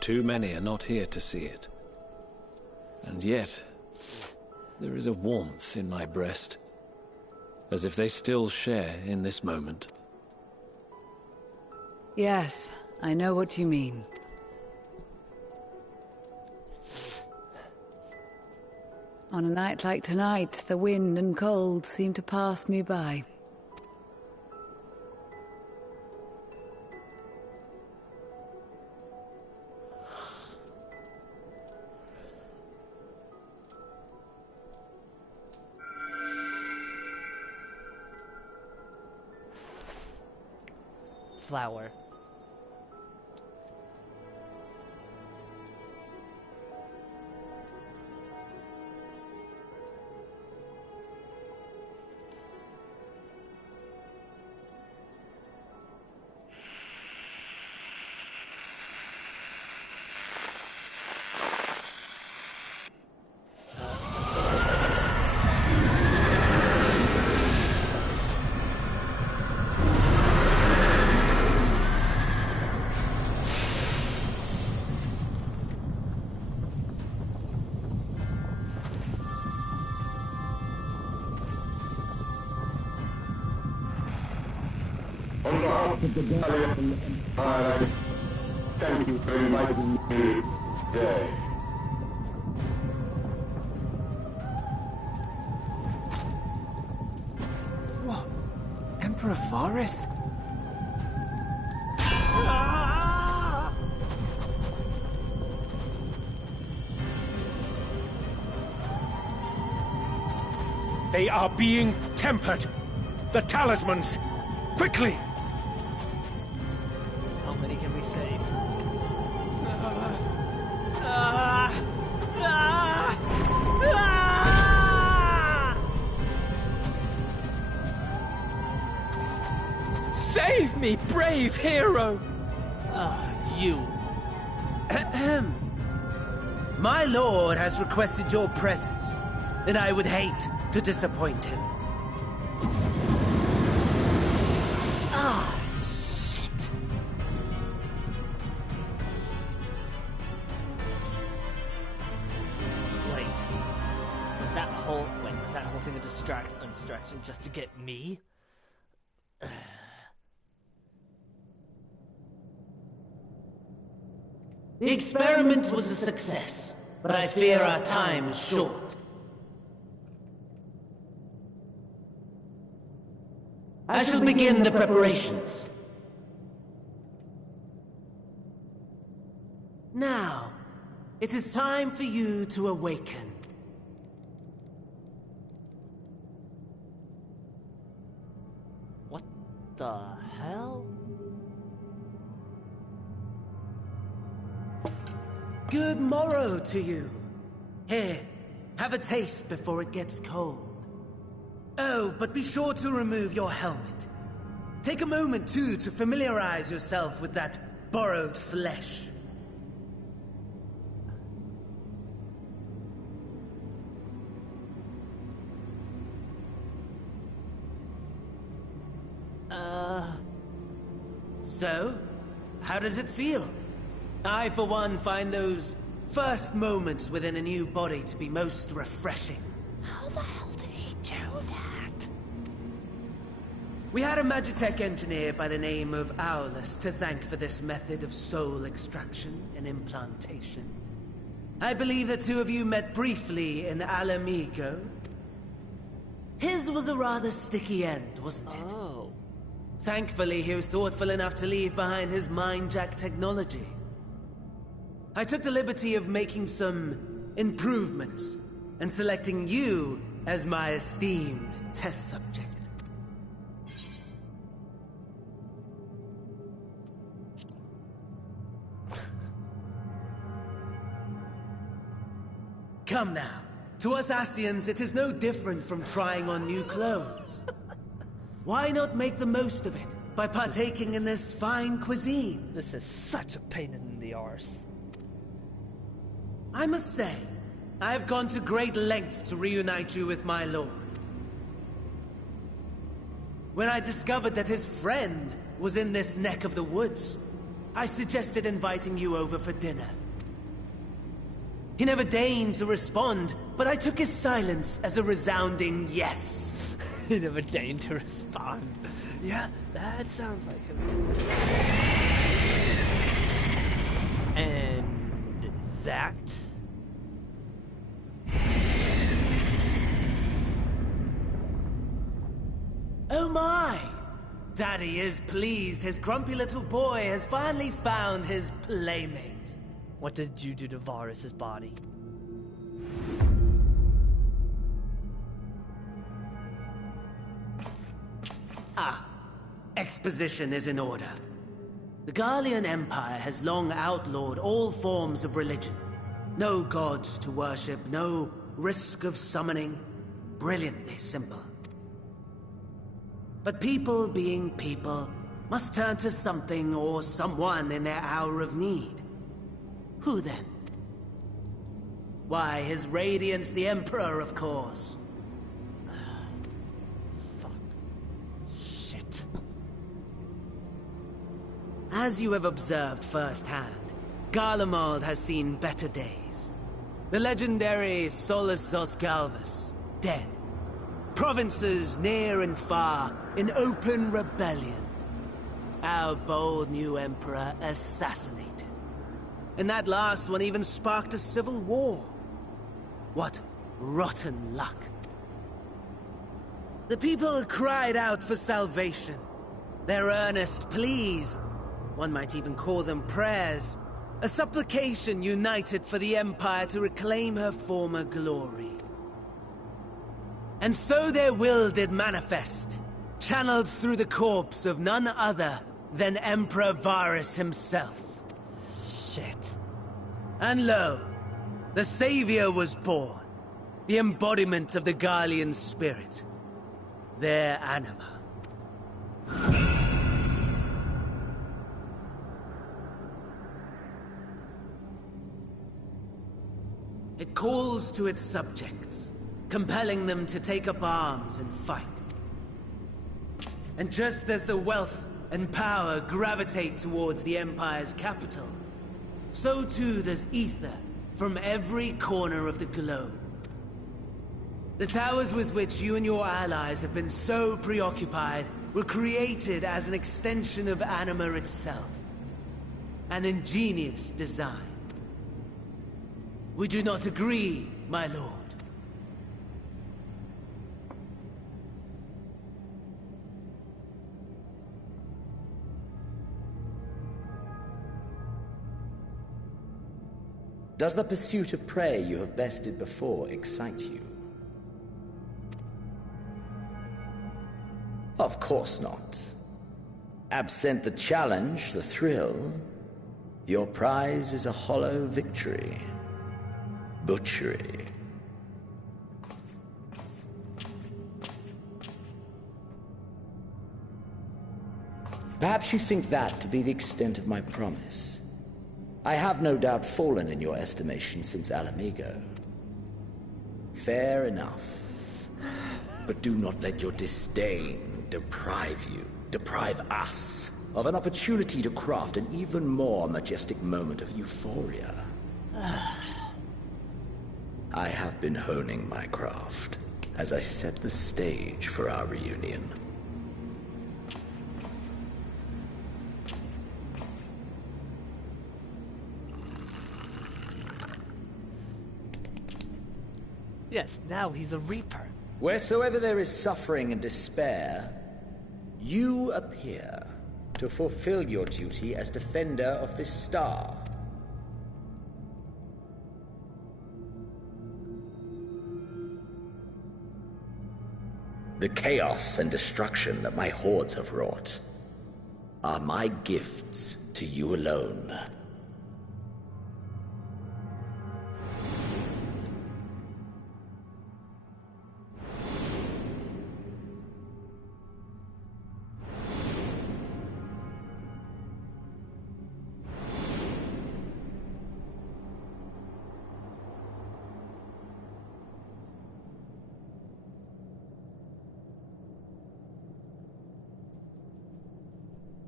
Too many are not here to see it. And yet, there is a warmth in my breast, as if they still share in this moment. Yes, I know what you mean. On a night like tonight, the wind and cold seem to pass me by. Flower. On behalf of the Gallian Empire, thank you for inviting me today. What? Emperor Varys? They are being tempered. The talismans! Quickly! How many can we save? Save me, brave hero! You. My lord has requested your presence, and I would hate to disappoint him. Shit. Wait. Was that whole thing a distraction just to get me? The experiment was a success, but I fear our time is short. I shall begin the preparations. Now, it is time for you to awaken. What the hell? Good morrow to you. Here, have a taste before it gets cold. Oh, but be sure to remove your helmet. Take a moment, too, to familiarize yourself with that borrowed flesh. So, how does it feel? I, for one, find those first moments within a new body to be most refreshing. How the hell did he do that? We had a Magitech engineer by the name of Aulus to thank for this method of soul extraction and implantation. I believe the two of you met briefly in Alamigo. His was a rather sticky end, wasn't it? Oh. Thankfully, he was thoughtful enough to leave behind his mind-jack technology. I took the liberty of making some improvements and selecting you as my esteemed test subject. Come now. To us Asians, it is no different from trying on new clothes. Why not make the most of it by partaking in this fine cuisine? This is such a pain in the arse. I must say, I have gone to great lengths to reunite you with my lord. When I discovered that his friend was in this neck of the woods, I suggested inviting you over for dinner. He never deigned to respond, but I took his silence as a resounding yes. He never deigned to respond. Yeah, that sounds like him. And that? Oh my! Daddy is pleased his grumpy little boy has finally found his playmate. What did you do to Varus's body? Exposition is in order. The Garlean Empire has long outlawed all forms of religion. No gods to worship, no risk of summoning. Brilliantly simple. But people being people must turn to something or someone in their hour of need. Who then? Why, His Radiance the Emperor, of course. As you have observed firsthand, Garlemald has seen better days. The legendary Solus Zosgalvus, dead. Provinces near and far in open rebellion. Our bold new emperor assassinated. And that last one even sparked a civil war. What rotten luck. The people cried out for salvation. Their earnest pleas, one might even call them prayers, a supplication united for the Empire to reclaim her former glory. And so their will did manifest, channeled through the corpse of none other than Emperor Varus himself. Shit. And lo, the Savior was born, the embodiment of the Garlean spirit, their anima. It calls to its subjects, compelling them to take up arms and fight. And just as the wealth and power gravitate towards the Empire's capital, so too does ether from every corner of the globe. The towers with which you and your allies have been so preoccupied were created as an extension of Anima itself. An ingenious design. Would you not agree, my lord? Does the pursuit of prey you have bested before excite you? Of course not. Absent the challenge, the thrill, your prize is a hollow victory. Butchery. Perhaps you think that to be the extent of my promise. I have no doubt fallen in your estimation since Alamigo. Fair enough. But do not let your disdain deprive us, of an opportunity to craft an even more majestic moment of euphoria. I have been honing my craft as I set the stage for our reunion. Yes, now he's a Reaper. Wheresoever there is suffering and despair, you appear to fulfill your duty as defender of this star. The chaos and destruction that my hordes have wrought are my gifts to you alone.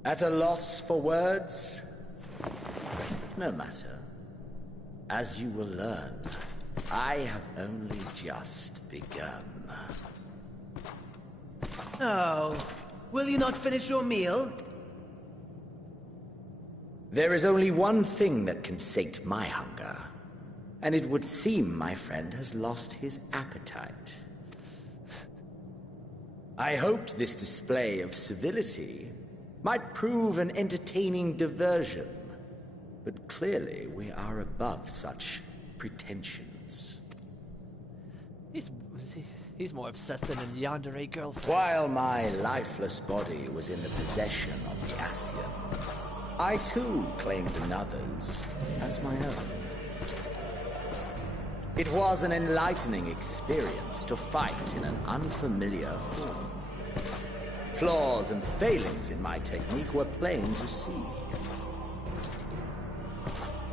At a loss for words? No matter. As you will learn, I have only just begun. Oh, will you not finish your meal? There is only one thing that can sate my hunger, and it would seem my friend has lost his appetite. I hoped this display of civility might prove an entertaining diversion, but clearly we are above such pretensions. He's more obsessed than a yandere girl. While my lifeless body was in the possession of the Ascian, I too claimed another's as my own. It was an enlightening experience to fight in an unfamiliar form. Flaws and failings in my technique were plain to see.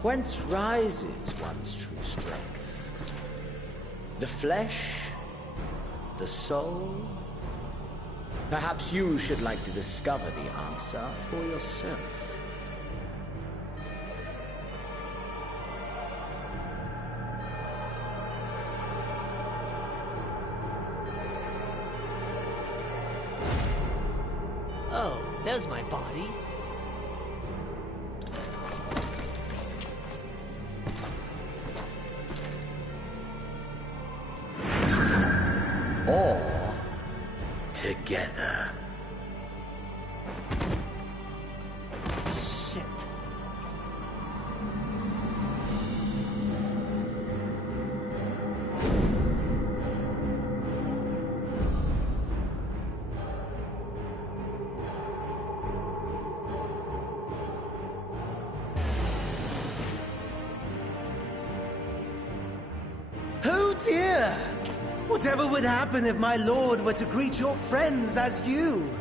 Whence rises one's true strength? The flesh? The soul? Perhaps you should like to discover the answer for yourself. Oh, there's my body. All together. Shit. Oh dear! Whatever would happen if my lord were to greet your friends as you?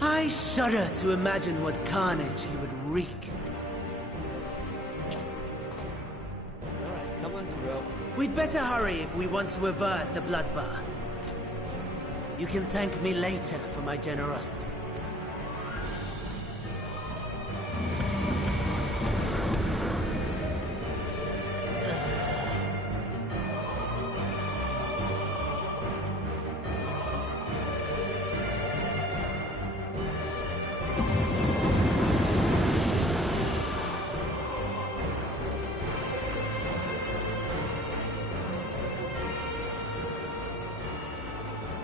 I shudder to imagine what carnage he would wreak. Alright, come on, Kuro. We'd better hurry if we want to avert the bloodbath. You can thank me later for my generosity.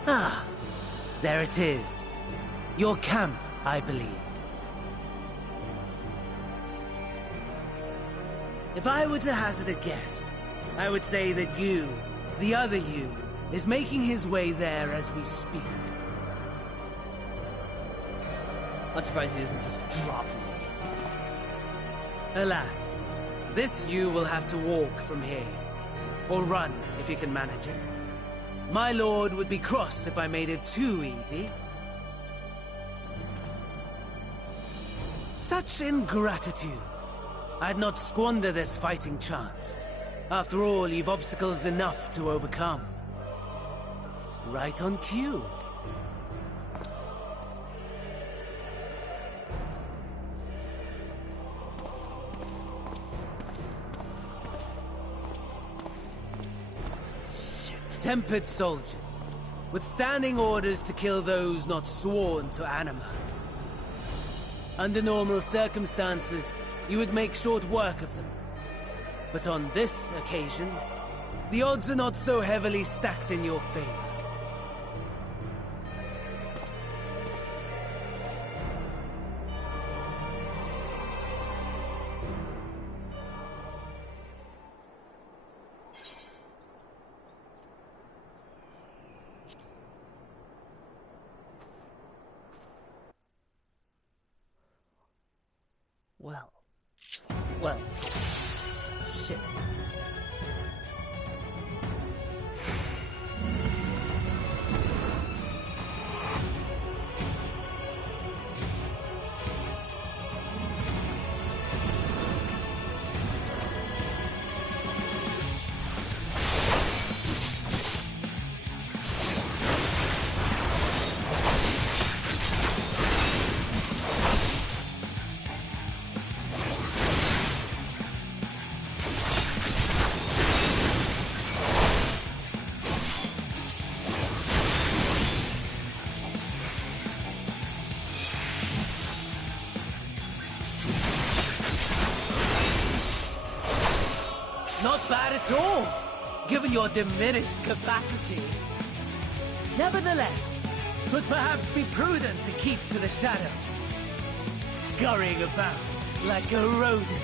Ah, there it is. Your camp, I believe. If I were to hazard a guess, I would say that you, the other you, is making his way there as we speak. I'm surprised he doesn't just drop me. Alas, this you will have to walk from here. Or run, if you can manage it. My lord would be cross if I made it too easy. Such ingratitude. I'd not squander this fighting chance. After all, you've obstacles enough to overcome. Right on cue. Tempered soldiers, with standing orders to kill those not sworn to Anima. Under normal circumstances, you would make short work of them. But on this occasion, the odds are not so heavily stacked in your favor. Well, shit. Not bad at all, given your diminished capacity. Nevertheless, 'twould perhaps be prudent to keep to the shadows, scurrying about like a rodent.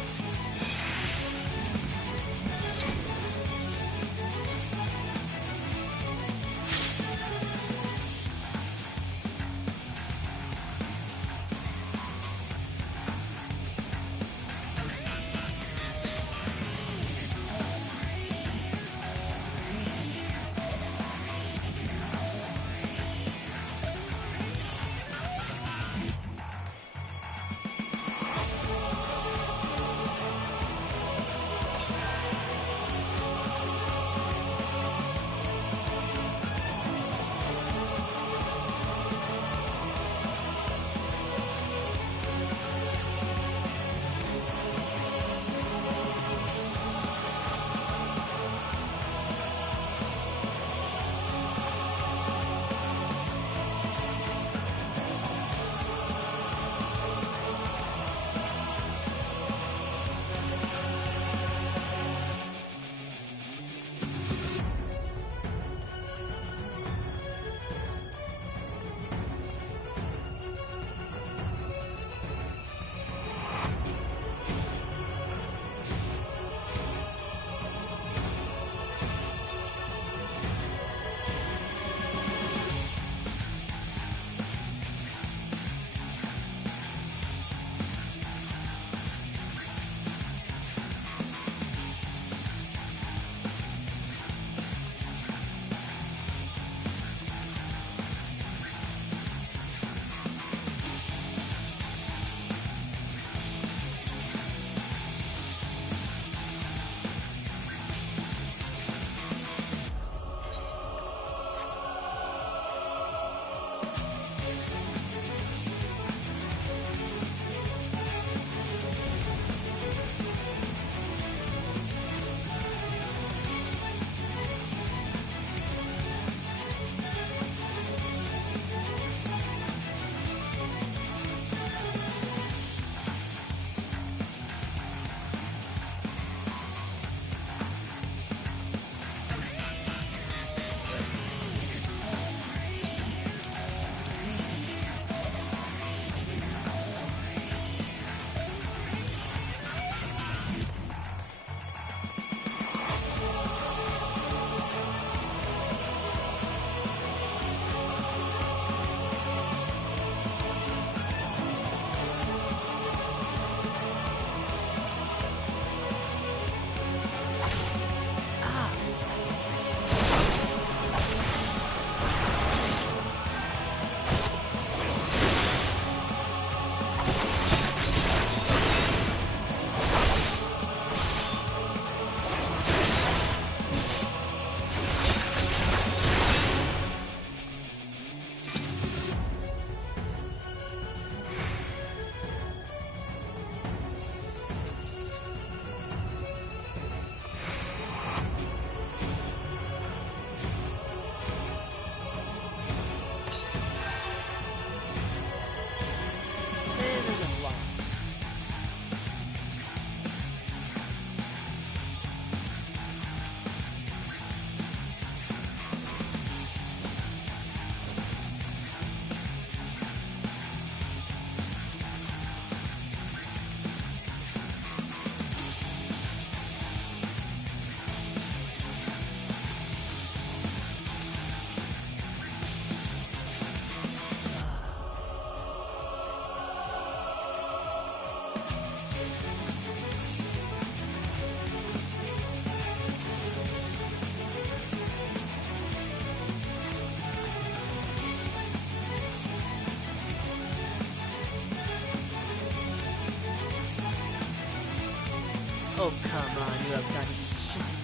love kind of shit.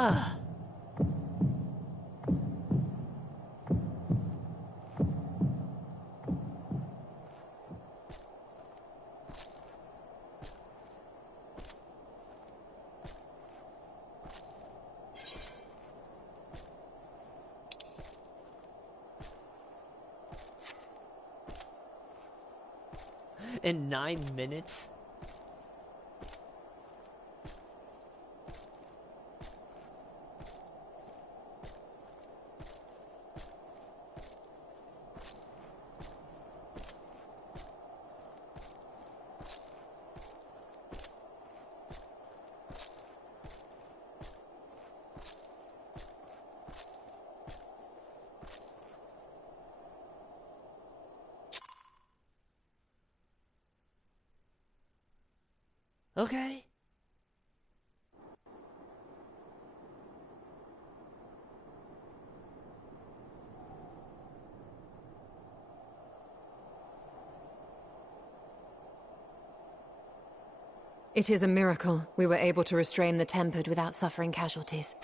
Ah. In 9 minutes? Okay. It is a miracle we were able to restrain the Tempered without suffering casualties.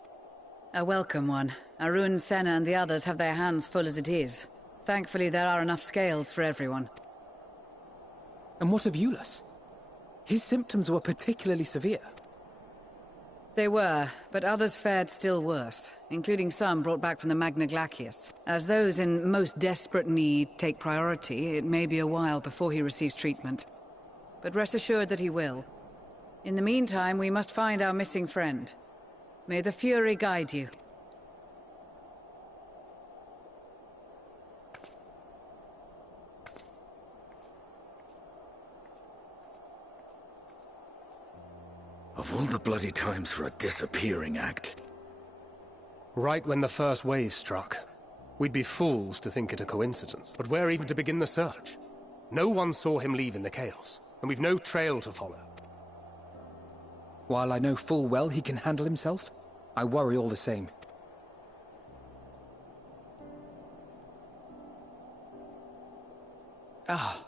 A welcome one. Arun, Senna and the others have their hands full as it is. Thankfully, there are enough scales for everyone. And what of Euless? His symptoms were particularly severe. They were, but others fared still worse, including some brought back from the Magna Glacius. As those in most desperate need take priority, it may be a while before he receives treatment. But rest assured that he will. In the meantime, we must find our missing friend. May the Fury guide you. Of all the bloody times for a disappearing act. Right when the first wave struck, we'd be fools to think it a coincidence. But where even to begin the search? No one saw him leave in the chaos, and we've no trail to follow. While I know full well he can handle himself, I worry all the same. Ah,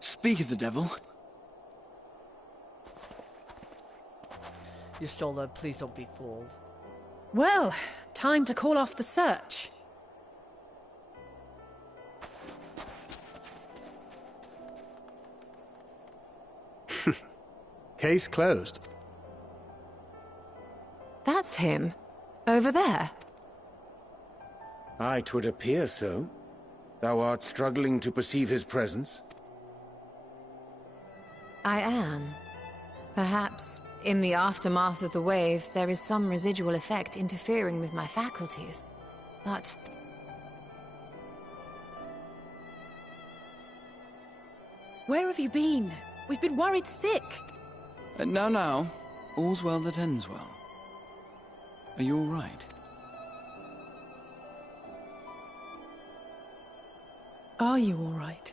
speak of the devil. Y'shtola, please don't be fooled. Well, time to call off the search. Case closed. That's him. Over there. Aye, 'twould appear so. Thou art struggling to perceive his presence? I am. Perhaps, in the aftermath of the wave, there is some residual effect interfering with my faculties. But... Where have you been? We've been worried sick. Now. All's well that ends well. Are you all right? Are you all right?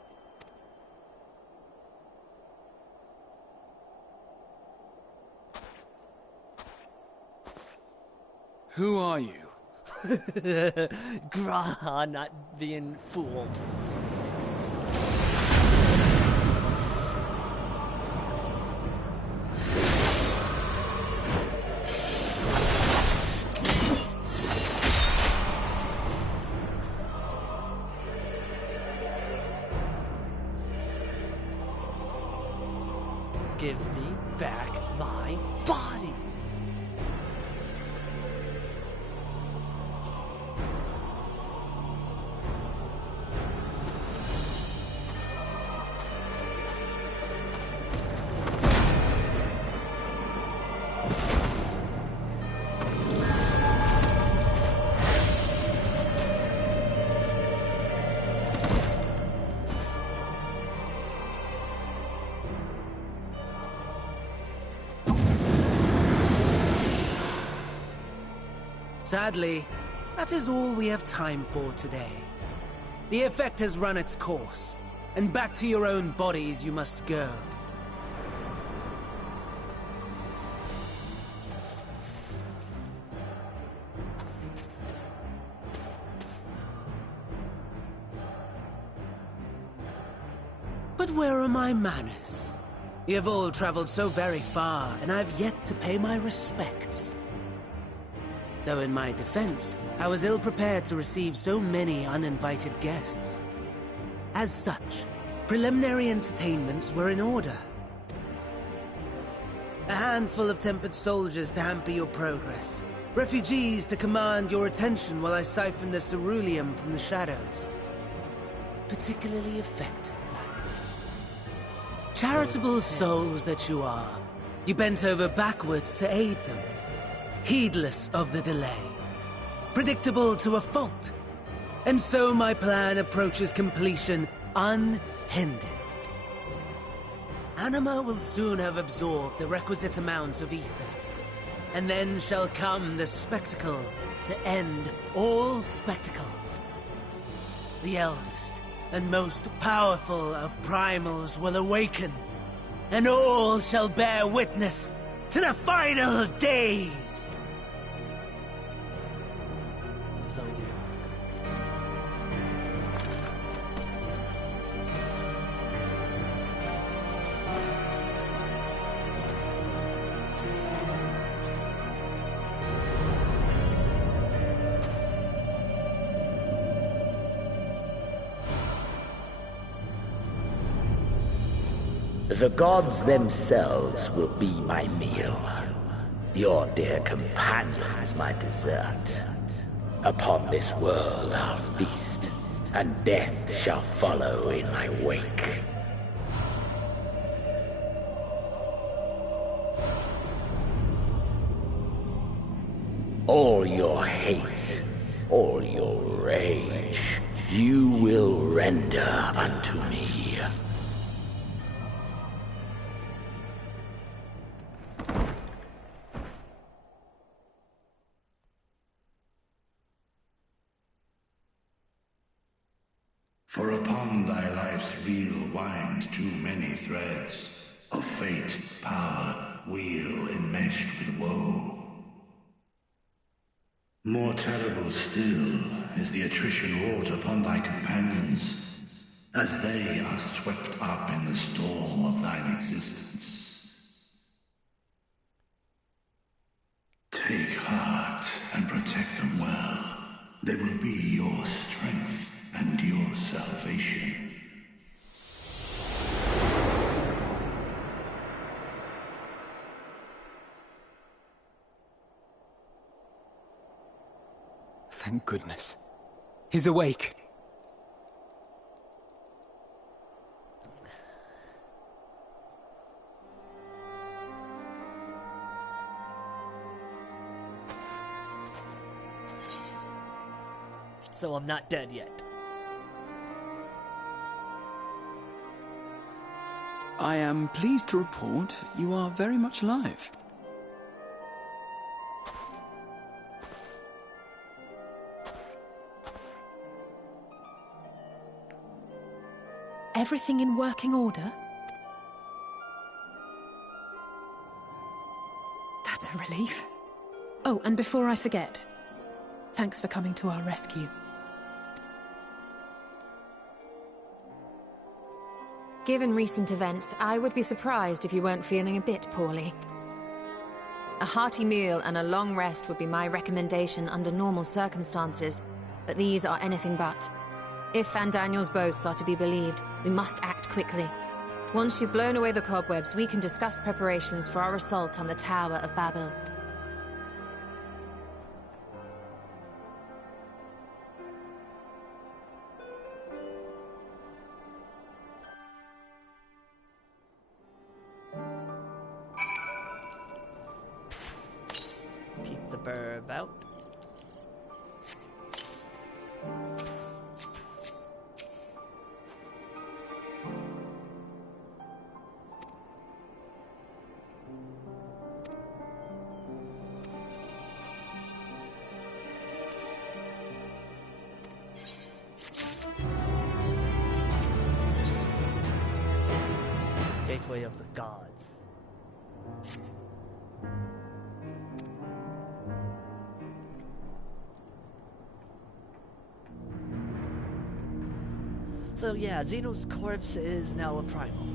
Who are you? Graha not being fooled. Give me back my body! Sadly, that is all we have time for today. The effect has run its course, and back to your own bodies you must go. But where are my manners? You have all traveled so very far, and I've yet to pay my respects. Though in my defense, I was ill-prepared to receive so many uninvited guests. As such, preliminary entertainments were in order. A handful of tempered soldiers to hamper your progress. Refugees to command your attention while I siphon the ceruleum from the shadows. Particularly effective. Charitable souls that you are, you bent over backwards to aid them. Heedless of the delay. Predictable to a fault. And so my plan approaches completion unhindered. Anima will soon have absorbed the requisite amount of ether. And then shall come the spectacle to end all spectacles. The eldest and most powerful of primals will awaken, and all shall bear witness to the final days! The gods themselves will be my meal. Your dear companions my dessert. Upon this world I'll feast, and death shall follow in my wake. All your hate, all your rage, you will render unto me. For upon thy life's reel wind too many threads of fate, power, weal enmeshed with woe. More terrible still is the attrition wrought upon thy companions, as they are swept up in the storm of thine existence. Take heart and protect them well. They will be your strength and your salvation. Thank goodness. He's awake. So I'm not dead yet. I am pleased to report you are very much alive. Everything in working order? That's a relief. Oh, and before I forget, thanks for coming to our rescue. Given recent events, I would be surprised if you weren't feeling a bit poorly. A hearty meal and a long rest would be my recommendation under normal circumstances, but these are anything but. If Fandaniel's boasts are to be believed, we must act quickly. Once you've blown away the cobwebs, we can discuss preparations for our assault on the Tower of Babel. Keep the burb out. Gateway of the Gods. So yeah, Xeno's corpse is now a primal.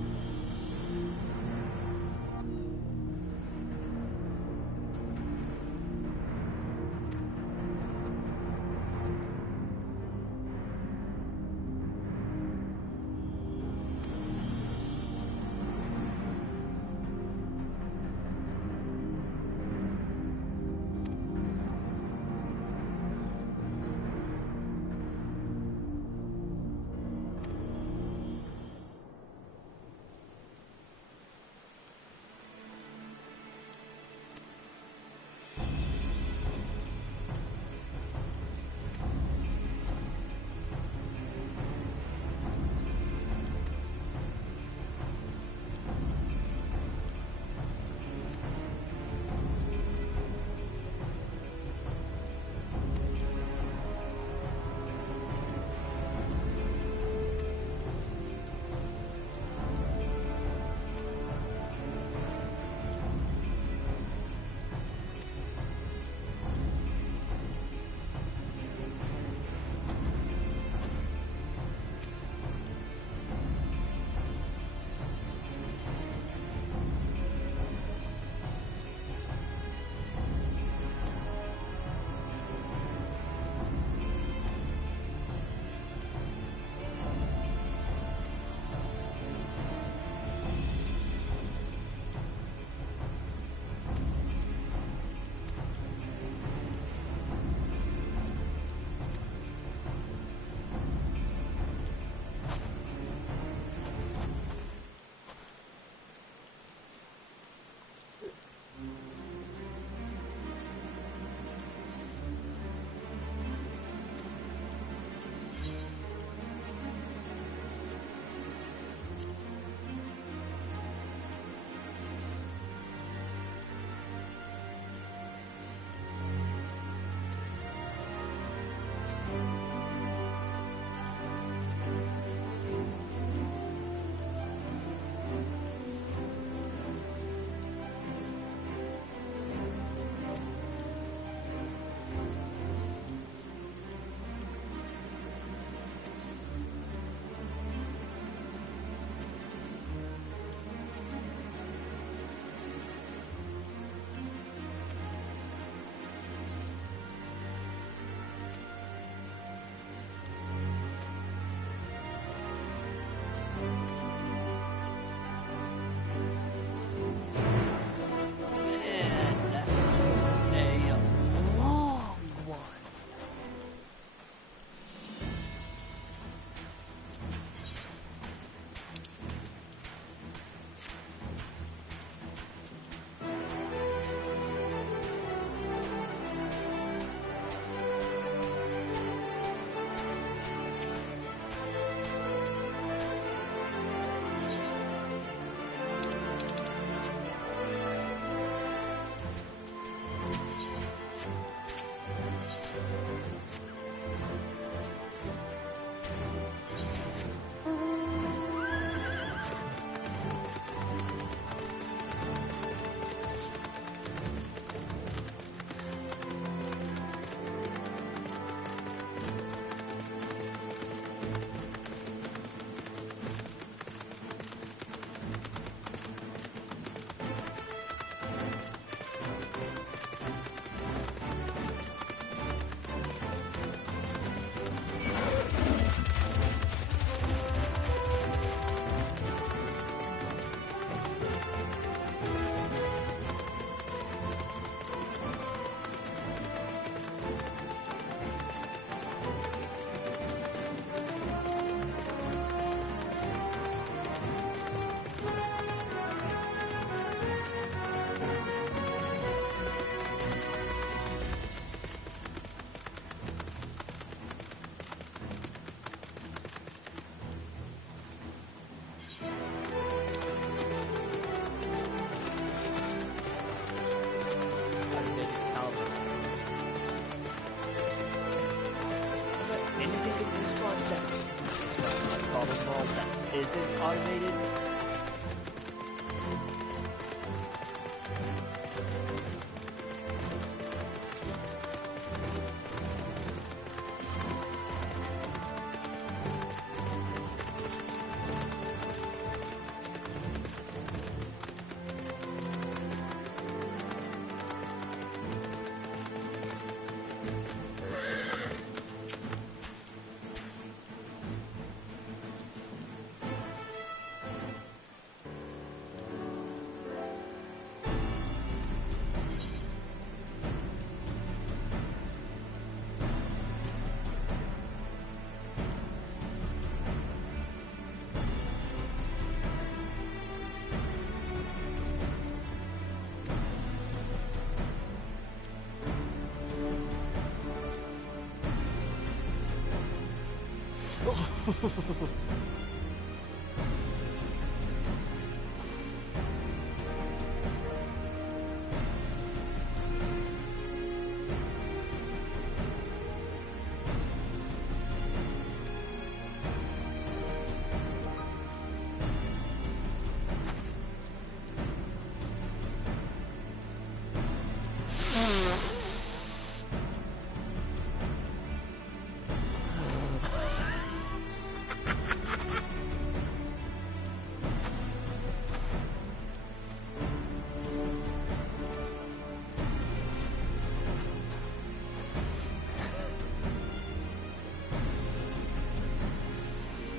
automated.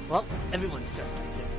Well, everyone's just like this.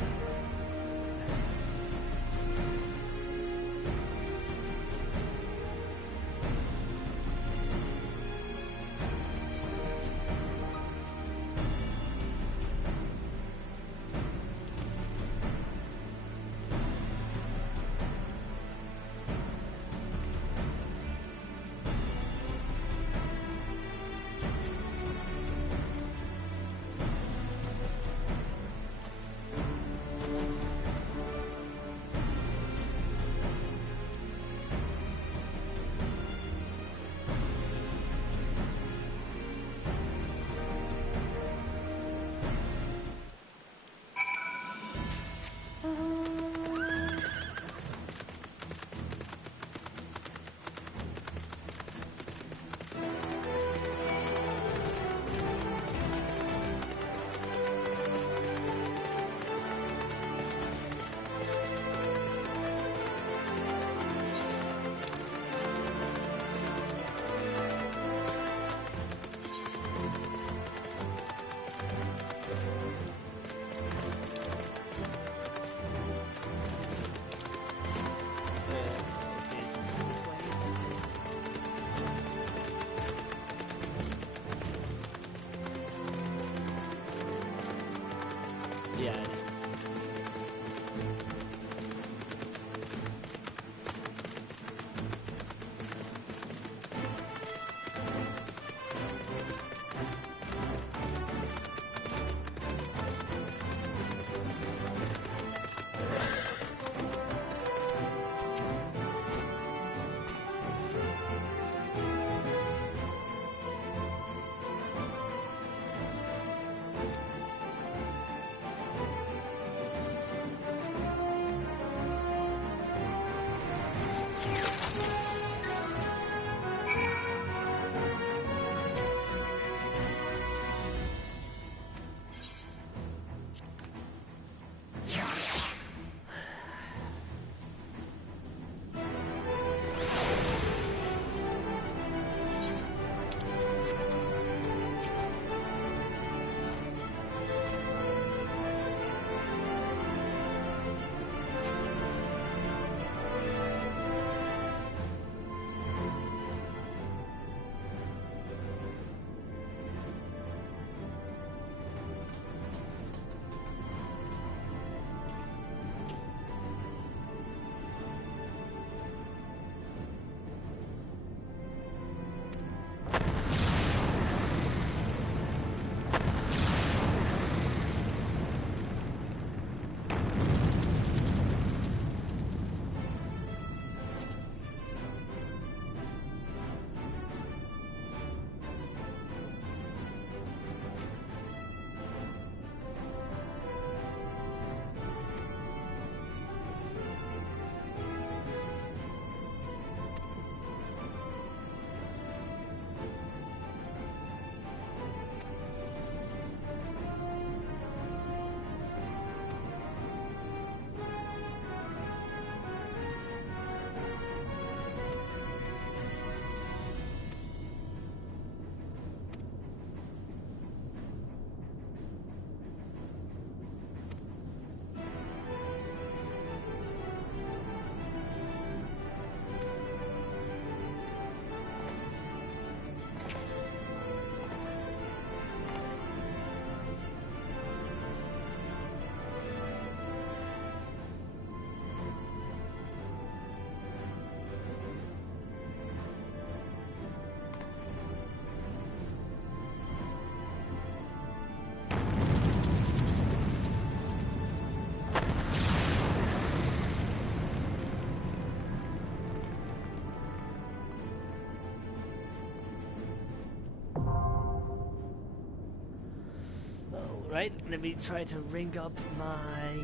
Right, let me try to ring up my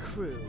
crew.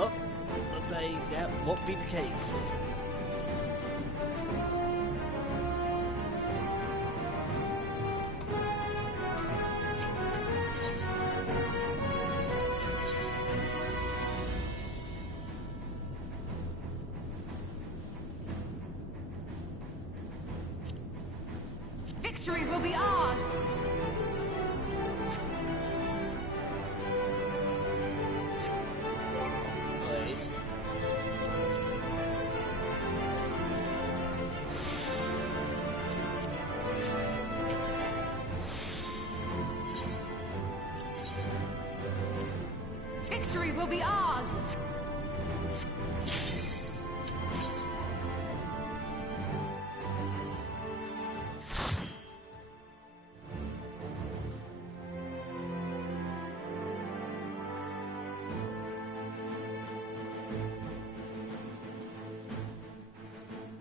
Oh, looks like that won't be the case. Victory will be ours! Victory will be ours!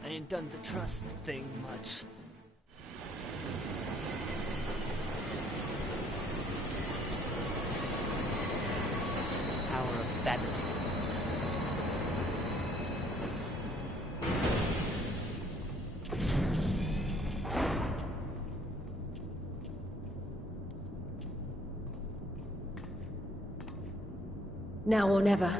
I ain't done the trust thing much. Power of battle. Now or never.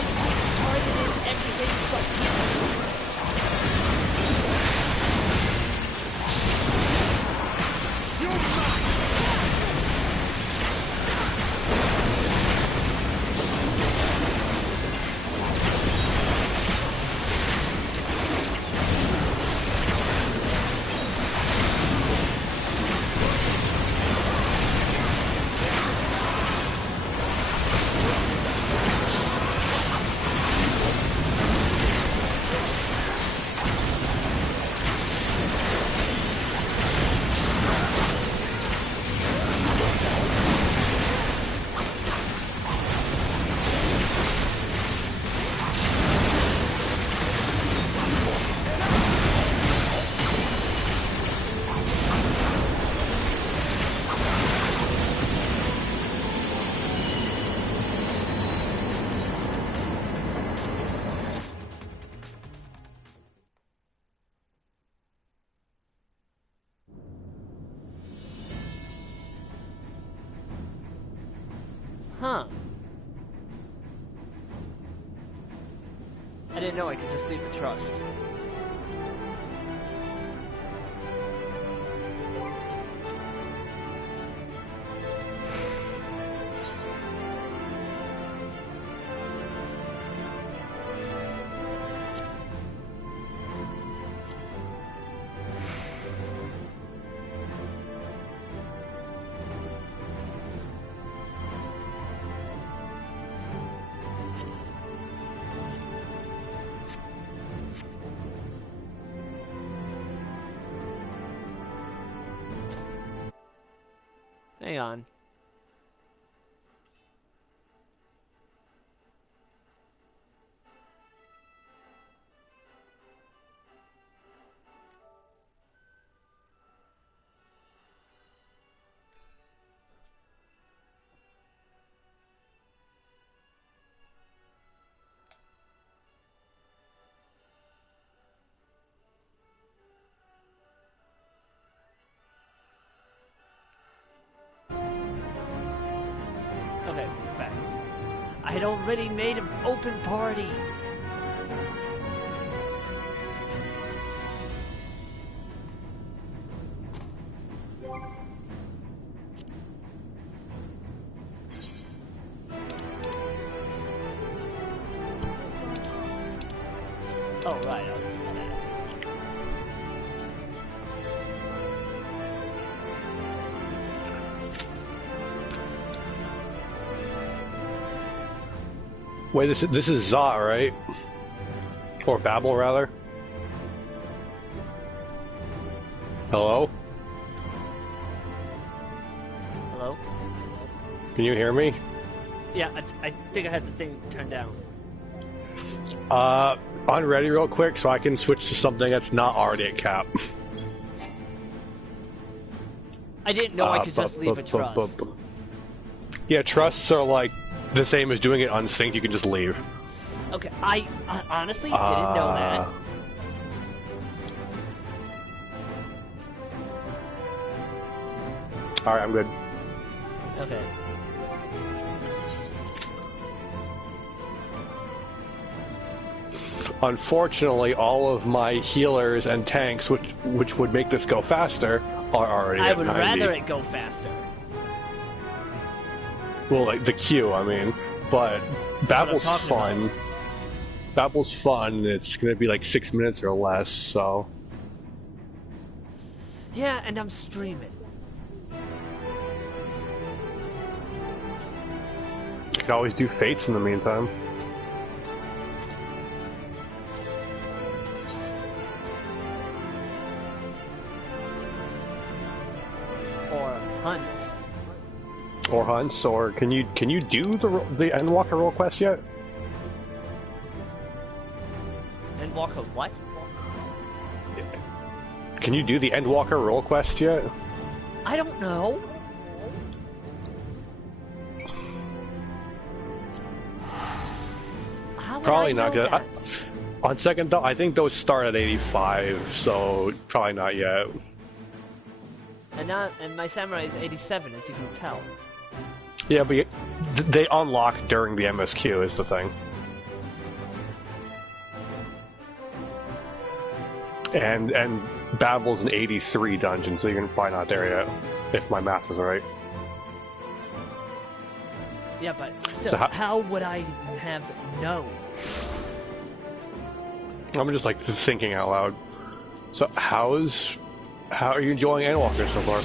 targeted everything but Huh. I didn't know I could just leave a trust. Hang on. Okay, back. I had already made an open party. Oh, right, I'll use that. Wait, this is Za, right? Or Babel, rather? Hello? Hello? Can you hear me? Yeah, I think I had the thing turned down. Unready real quick so I can switch to something that's not already at cap. I didn't know I could just leave a trust. Yeah, trusts are like the same as doing it unsynced, you can just leave. Okay, I honestly didn't know that. Alright, I'm good. Okay. Unfortunately, all of my healers and tanks, which would make this go faster, are already I at would 90. rather it go faster. Well, like the queue, I mean. But Babel's fun. Babel's fun. It's gonna be like 6 minutes or less, so. Yeah, and I'm streaming. You can always do Fates in the meantime. Or hunts. Or hunts, or can you do the Endwalker role quest yet? Endwalker what? Can you do the Endwalker role quest yet? I don't know. Probably not good. On second thought, I think those start at 85, so probably not yet. And my samurai is 87, as you can tell. Yeah, but they unlock during the MSQ is the thing. And Babel's an 83 dungeon, so you're probably not there yet, if my math is right. Yeah, but still, So how would I have known? I'm just like thinking out loud. So how are you enjoying Endwalker so far?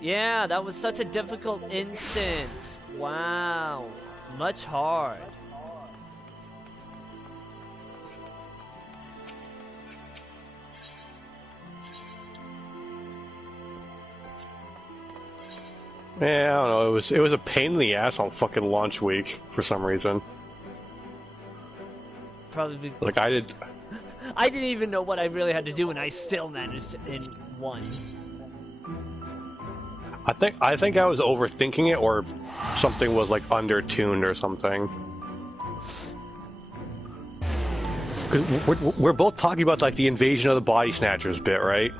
Yeah, that was such a difficult instance. Wow, much hard. Yeah, I don't know. It was a pain in the ass on fucking launch week for some reason. Probably like I did. I didn't even know what I really had to do, and I still managed in one. I think I was overthinking it, or something was like under-tuned or something. Because we're both talking about like the invasion of the body snatchers bit, right?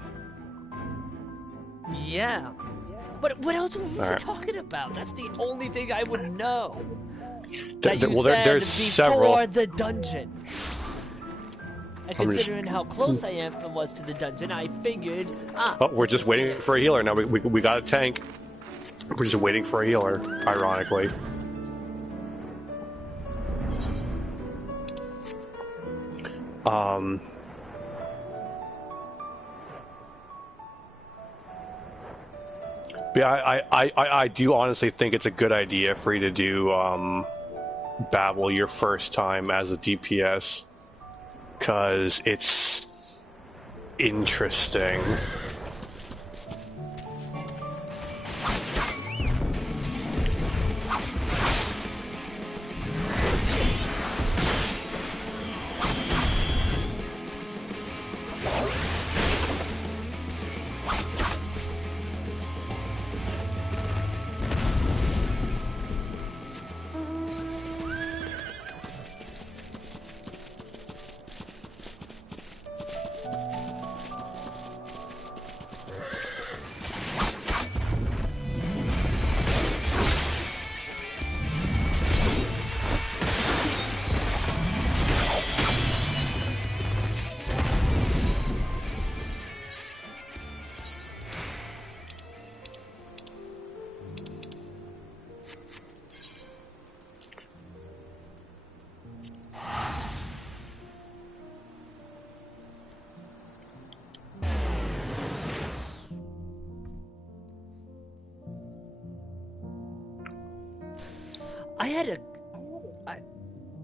Yeah. What else were we talking about? That's the only thing I would know. There's several. Before the dungeon. And considering how close I was to the dungeon, I figured. Oh, we're just waiting for a healer now. We got a tank. We're just waiting for a healer. Ironically. Yeah, I do honestly think it's a good idea for you to do Babel your first time as a DPS, because it's interesting.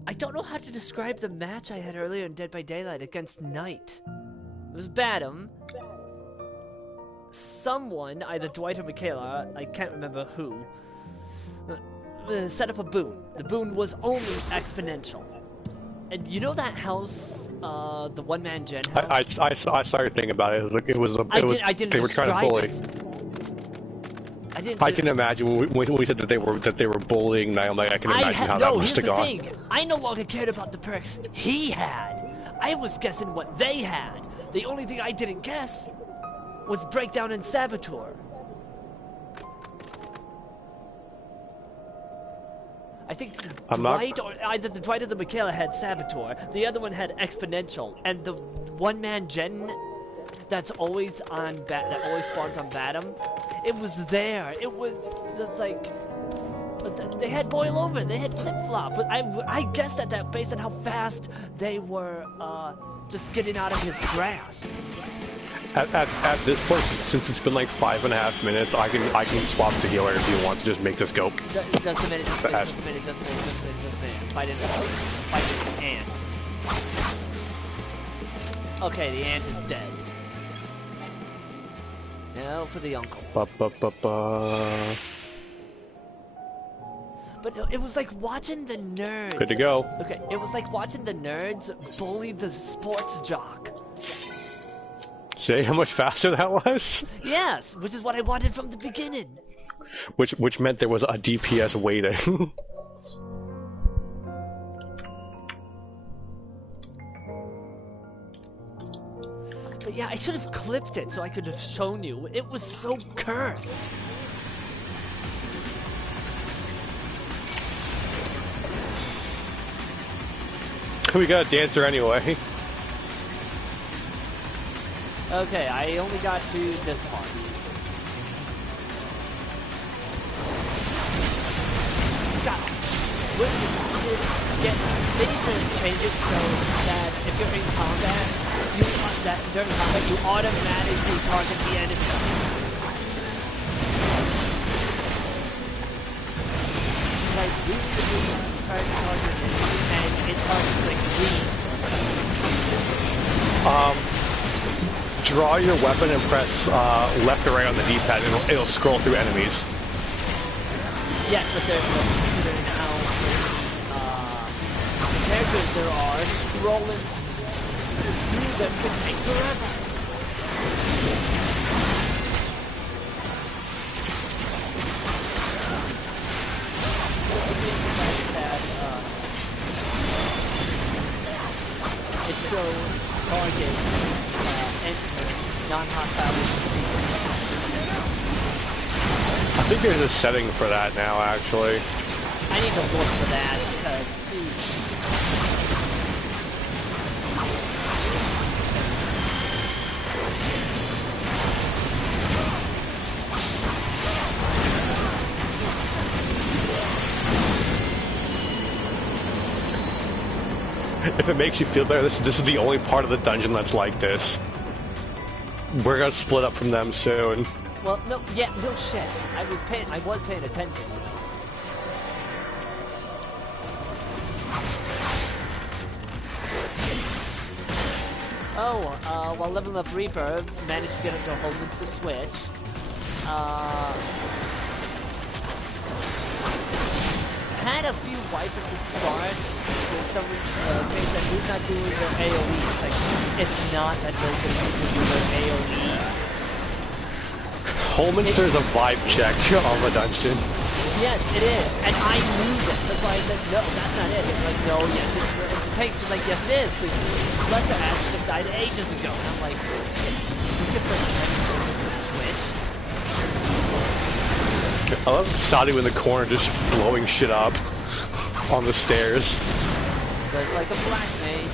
I don't know how to describe the match I had earlier in Dead by Daylight against Knight. It was Badham. Someone, either Dwight or Michaela, I can't remember who, set up a boon. The boon was only exponential. And you know that house, the one-man gen house? I started thinking about it. It was like I didn't they were trying to bully. I can imagine when we said that they were bullying Naomi. I can imagine how that must have gone. Here's the thing. I no longer cared about the perks he had. I was guessing what they had. The only thing I didn't guess was Breakdown and Saboteur. I think either the Dwight or the Michaela had Saboteur. The other one had Exponential, and the one-man gen that's always on that always spawns on Badham. It was there. It was just like, but they had Boil Over. They had Flip Flop. But I guessed at that based on how fast they were just getting out of his grasp. At this point, since it's been like 5.5 minutes, I can swap the healer if you want to just make this go. Just a minute. Just a minute. Fight an ant. Okay, the ant is dead. Now for the uncles. But it was like watching the nerds. Good to go. Okay, it was like watching the nerds bully the sports jock. See how much faster that was? Yes, which is what I wanted from the beginning. Which meant there was a DPS waiting. But yeah, I should have clipped it so I could have shown you. It was so cursed. We got a dancer anyway. Okay, I only got to this part. God. They need to change it so that if you're in combat, during combat, you automatically target the enemy. Like, we try to target it, and it targets like green. Draw your weapon and press left or right on the D-pad, and it'll scroll through enemies. Yes, but there now characters there are scrolling through them can take forever. It still targets enter non-hostile. I think there's a setting for that now, actually. I need to look for that because, geez. If it makes you feel better, this is the only part of the dungeon that's like this. We're gonna split up from them soon. Well, no, yeah, no shit. I was paying attention. Oh, while leveling up Reaper, managed to get up to Holman's to switch. Had a few wipes at the start. Someone saying that who's not doing their AoE. Like, it's not that they're going to do their AoE. Holminster is a vibe check on the dungeon. Yes, it is. And I knew that. That's why I said, no, that's not it. It's like, no, yes, it's the tank. It's like, yes, it is. Because Lester asked them died ages ago. And I'm like, we should play Switch. I love Saudi in the corner just blowing shit up on the stairs. Just like a black mage.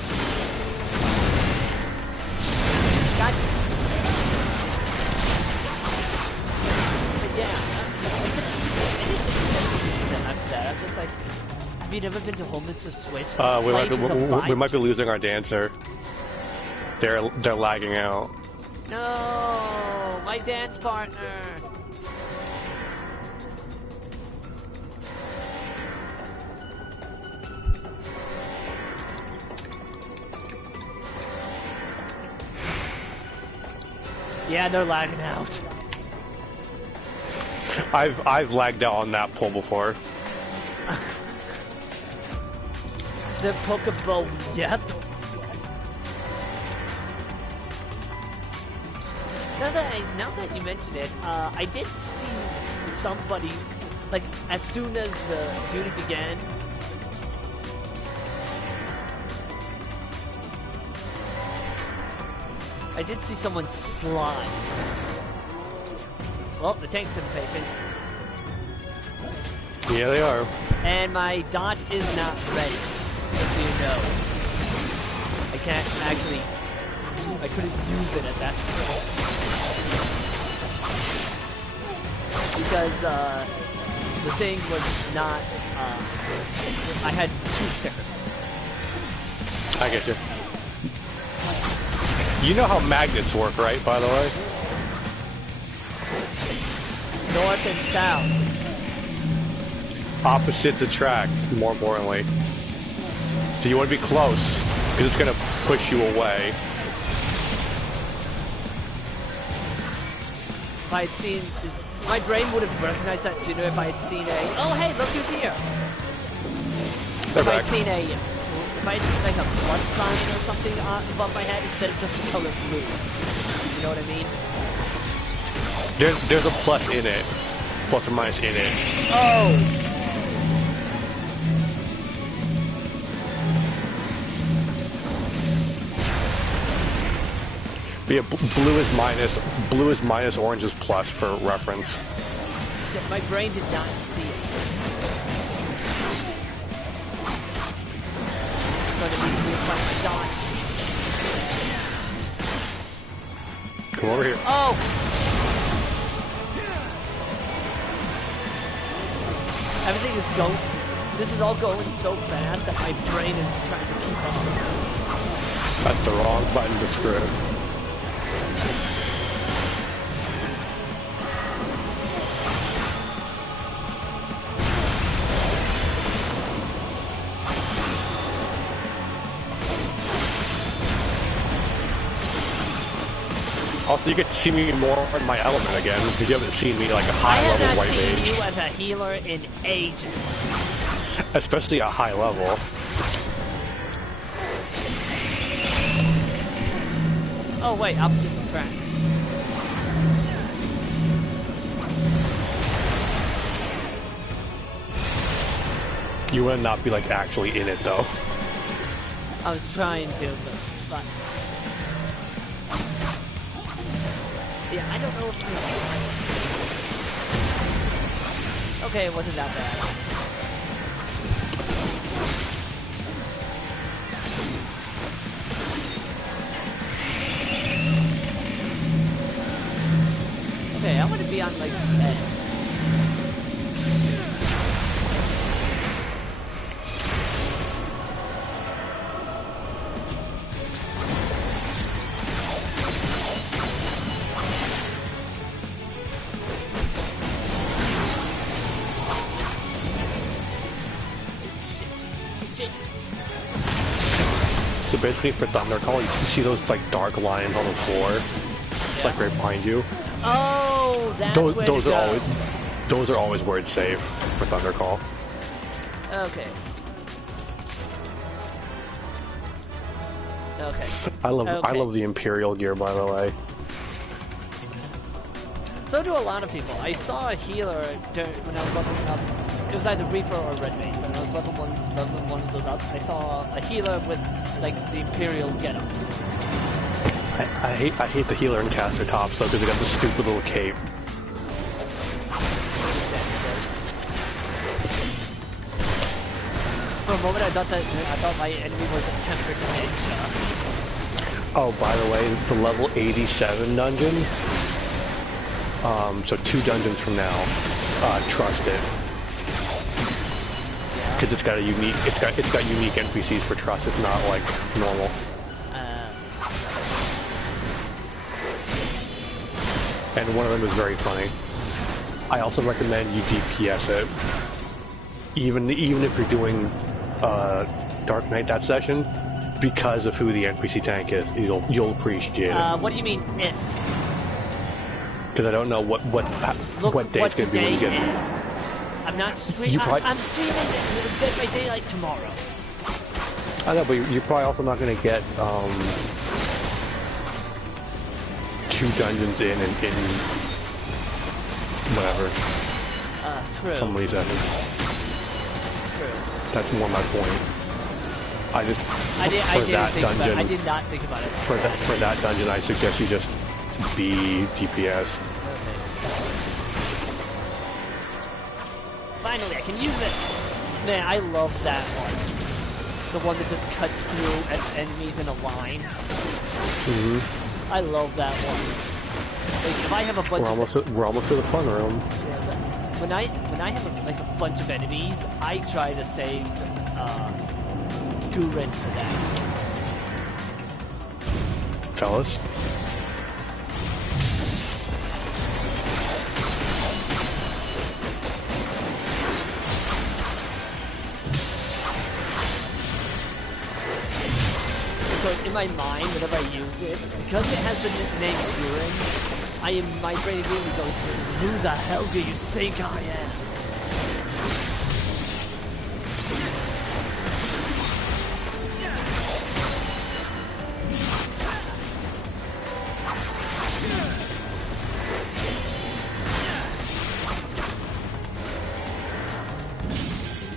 God. But yeah, I'm just like, have you never been to Holman's to switch? We might be losing our dancer. They're lagging out. No, my dance partner. Yeah, they're lagging out. I've lagged out on that pull before. The Pokeball, yep. Now that you mention it, I did see somebody, like, as soon as the duty began. I did see someone slide. Well, the tank's impatient. Yeah, they are. And my dot is not ready, just so you know. I can't actually... I couldn't use it at that point. Because, the thing was not... I had 2 stickers. I get you. You know how magnets work, right, by the way? North and south. Opposites attract, more importantly. So you want to be close, because it's going to push you away. If I had seen... My brain would have recognized that sooner if I had seen a... Oh, hey, look who's here! If I had seen a... If I had like a plus sign or something above my head instead of just the color blue. You know what I mean? There's a plus in it. Plus or minus in it. Oh! But yeah, blue is minus, orange is plus for reference. Yeah, my brain did not see it. But it means we have dot. Come over here. Oh! Everything is going... This is all going so fast that my brain is trying to keep up. That's the wrong button to screw. Also, you get to see me more in my element again, because you haven't seen me like a high-level white mage. I have not seen you as a healer in ages. Especially a high level. Oh wait, opposite track. You would not be like actually in it though. I was trying to, but... Yeah, I don't know if I... Okay, it wasn't that bad. Okay, I want to be on, like, the edge. So basically for Thundercall, you see those like dark lines on the floor, like right behind you. Oh, that's those, where those to are go. those are always where it's safe for Thundercall. Okay. Okay. I love the Imperial gear, by the way. So do a lot of people. I saw a healer when I was leveling up. It was either Reaper or Red Mage. When I was leveling one of those up, I saw a healer with like the Imperial getup. I hate the healer in caster tops though, because they got the stupid little cape. For a moment, I thought my enemy was a tempered ninja. Oh, by the way, the level 87 dungeon. So 2 dungeons from now. Trust it, because it's got unique NPCs for trust. It's not like normal. And one of them is very funny. I also recommend you DPS it, even if you're doing Dark Knight that session, because of who the NPC tank is. You'll appreciate it. What do you mean if? Because I don't know what day it's going to be when you get. I'm not streaming. I'm streaming Dead by Daylight tomorrow. I know, but you're probably also not going to get 2 dungeons in whatever. True. Some of these sessions. True. That's more my point. I did not think about it. For that dungeon, I suggest you just be DPS. Finally, I can use it! Man, I love that one. The one that just cuts through enemies in a line. Mm-hmm. I love that one. Like, if I have a bunch we're almost to the fun room. Yeah, when I have a bunch of enemies, I try to save Guren for that. Tell us. In my mind, whenever I use it, because it has the name Guren, my brain immediately goes, who the hell do you think I am?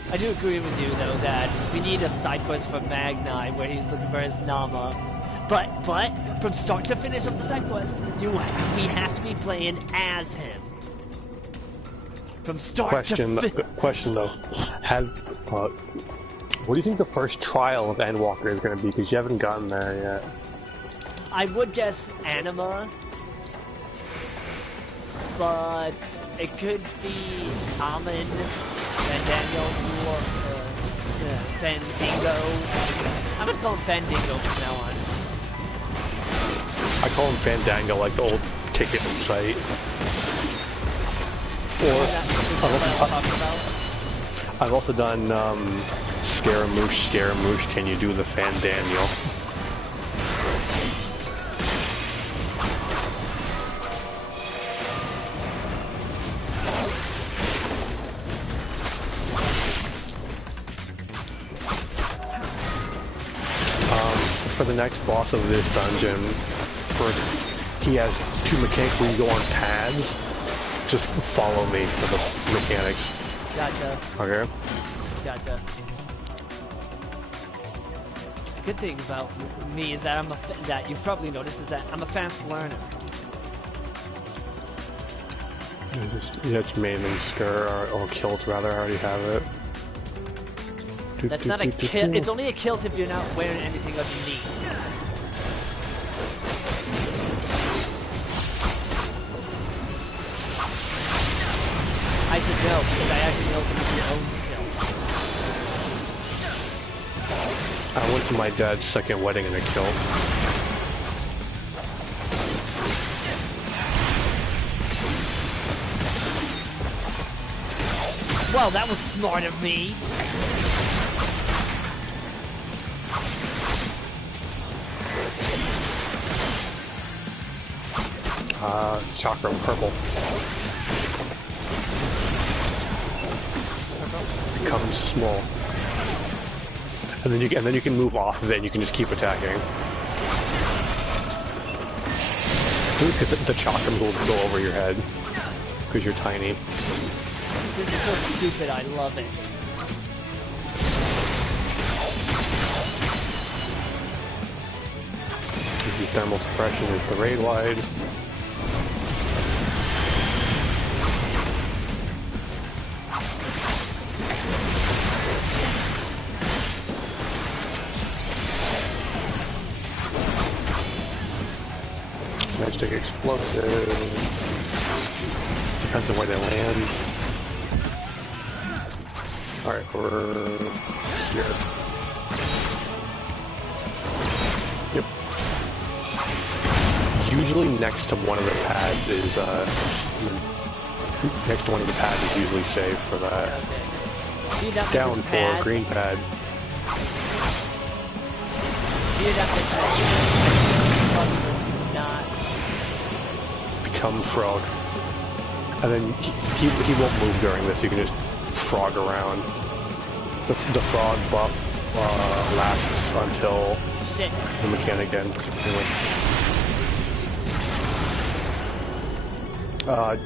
I do agree with you, though, that we need a side quest for Magnai where he's looking for his Nama. But from start to finish of the side quest, we have to be playing as him. From start to finish. Question though, what do you think the first trial of Endwalker is going to be? Because you haven't gotten there yet. I would guess Anima, but it could be Common, Daniel, or Fandango. I'm gonna call him Fandango from now on. I call him Fandango, like the old ticket site. Or I've also done Scaramouche, can you do the Fandaniel? For the next boss of this dungeon, he has 2 mechanics where you go on paths. Just follow me for the mechanics. Gotcha. Okay. Gotcha. Good thing about me is that that you've probably noticed is that I'm a fast learner. Yeah, it's main and scare or kills rather. I already have it. That's not a kill. It's only a kill if you're not wearing anything underneath. I should know because I actually opened up your own kill. I went to my dad's second wedding and a kill. Well, that was smart of me. Chakra purple. Becomes small. And then you can move off of it and you can just keep attacking. Because the chakram will go over your head. Because you're tiny. This is so stupid, I love it. Thermal suppression is the raid wide. Magic explosive. Depends on where they land. Alright, we're here. Yep. Usually next to one of the pads is usually safe for that. Okay. Down for green pad. Become frog. And then he won't move during this, you can just frog around. The frog buff lasts until the mechanic ends. Anyway.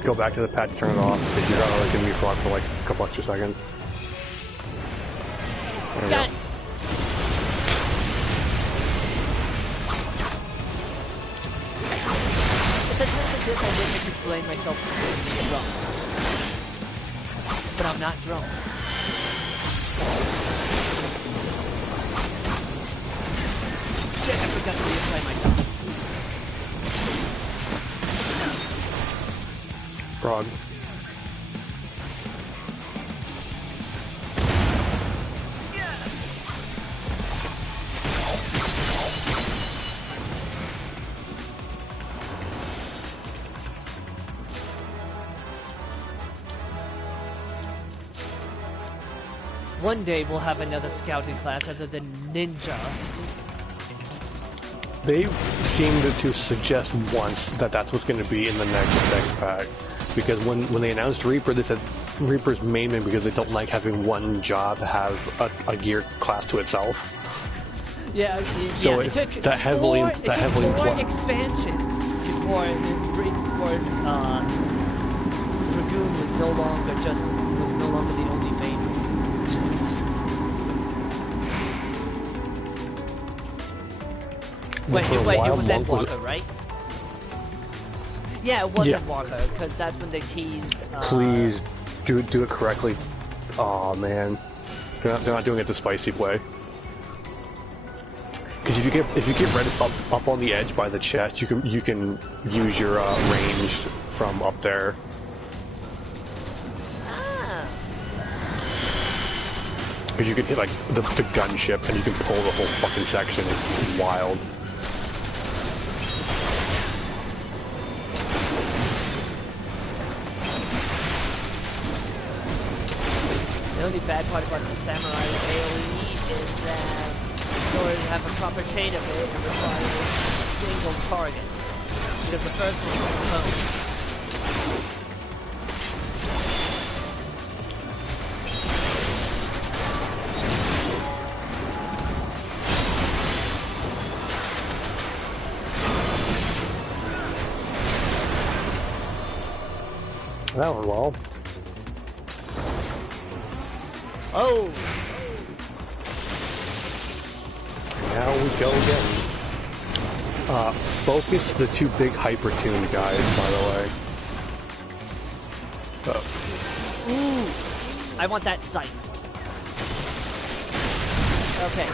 Go back to the pad to turn it off, because you're not going to be frog for like a couple extra seconds. There we go. This, I didn't explain myself drunk. But I'm not drunk. Shit, I forgot to reapply myself. Frog. One day we'll have another scouting class other than ninja. They seemed to suggest once that that's what's going to be in the next pack. Because when they announced Reaper, they said Reaper's mainly because they don't like having one job have a gear class to itself. Yeah, so it took that heavily four expansions before Dragoon was no longer the only main. Wait, it was Endwalker, right? Yeah, it was Endwalker, because that's when they teased... Please, do it correctly. Aw, man. They're not doing it the spicy way. Because if you get right up on the edge by the chest, you can use your ranged from up there. Because you can hit like the gunship and you can pull the whole fucking section. It's wild. The only bad part about the samurai AoE is that in order to have a proper chain of it, it requires a single target. Because the first one is close. That went well. Oh! Now we go again. Focus the two big hyper-tuned guys, by the way. Ooh! I want that sight. Okay.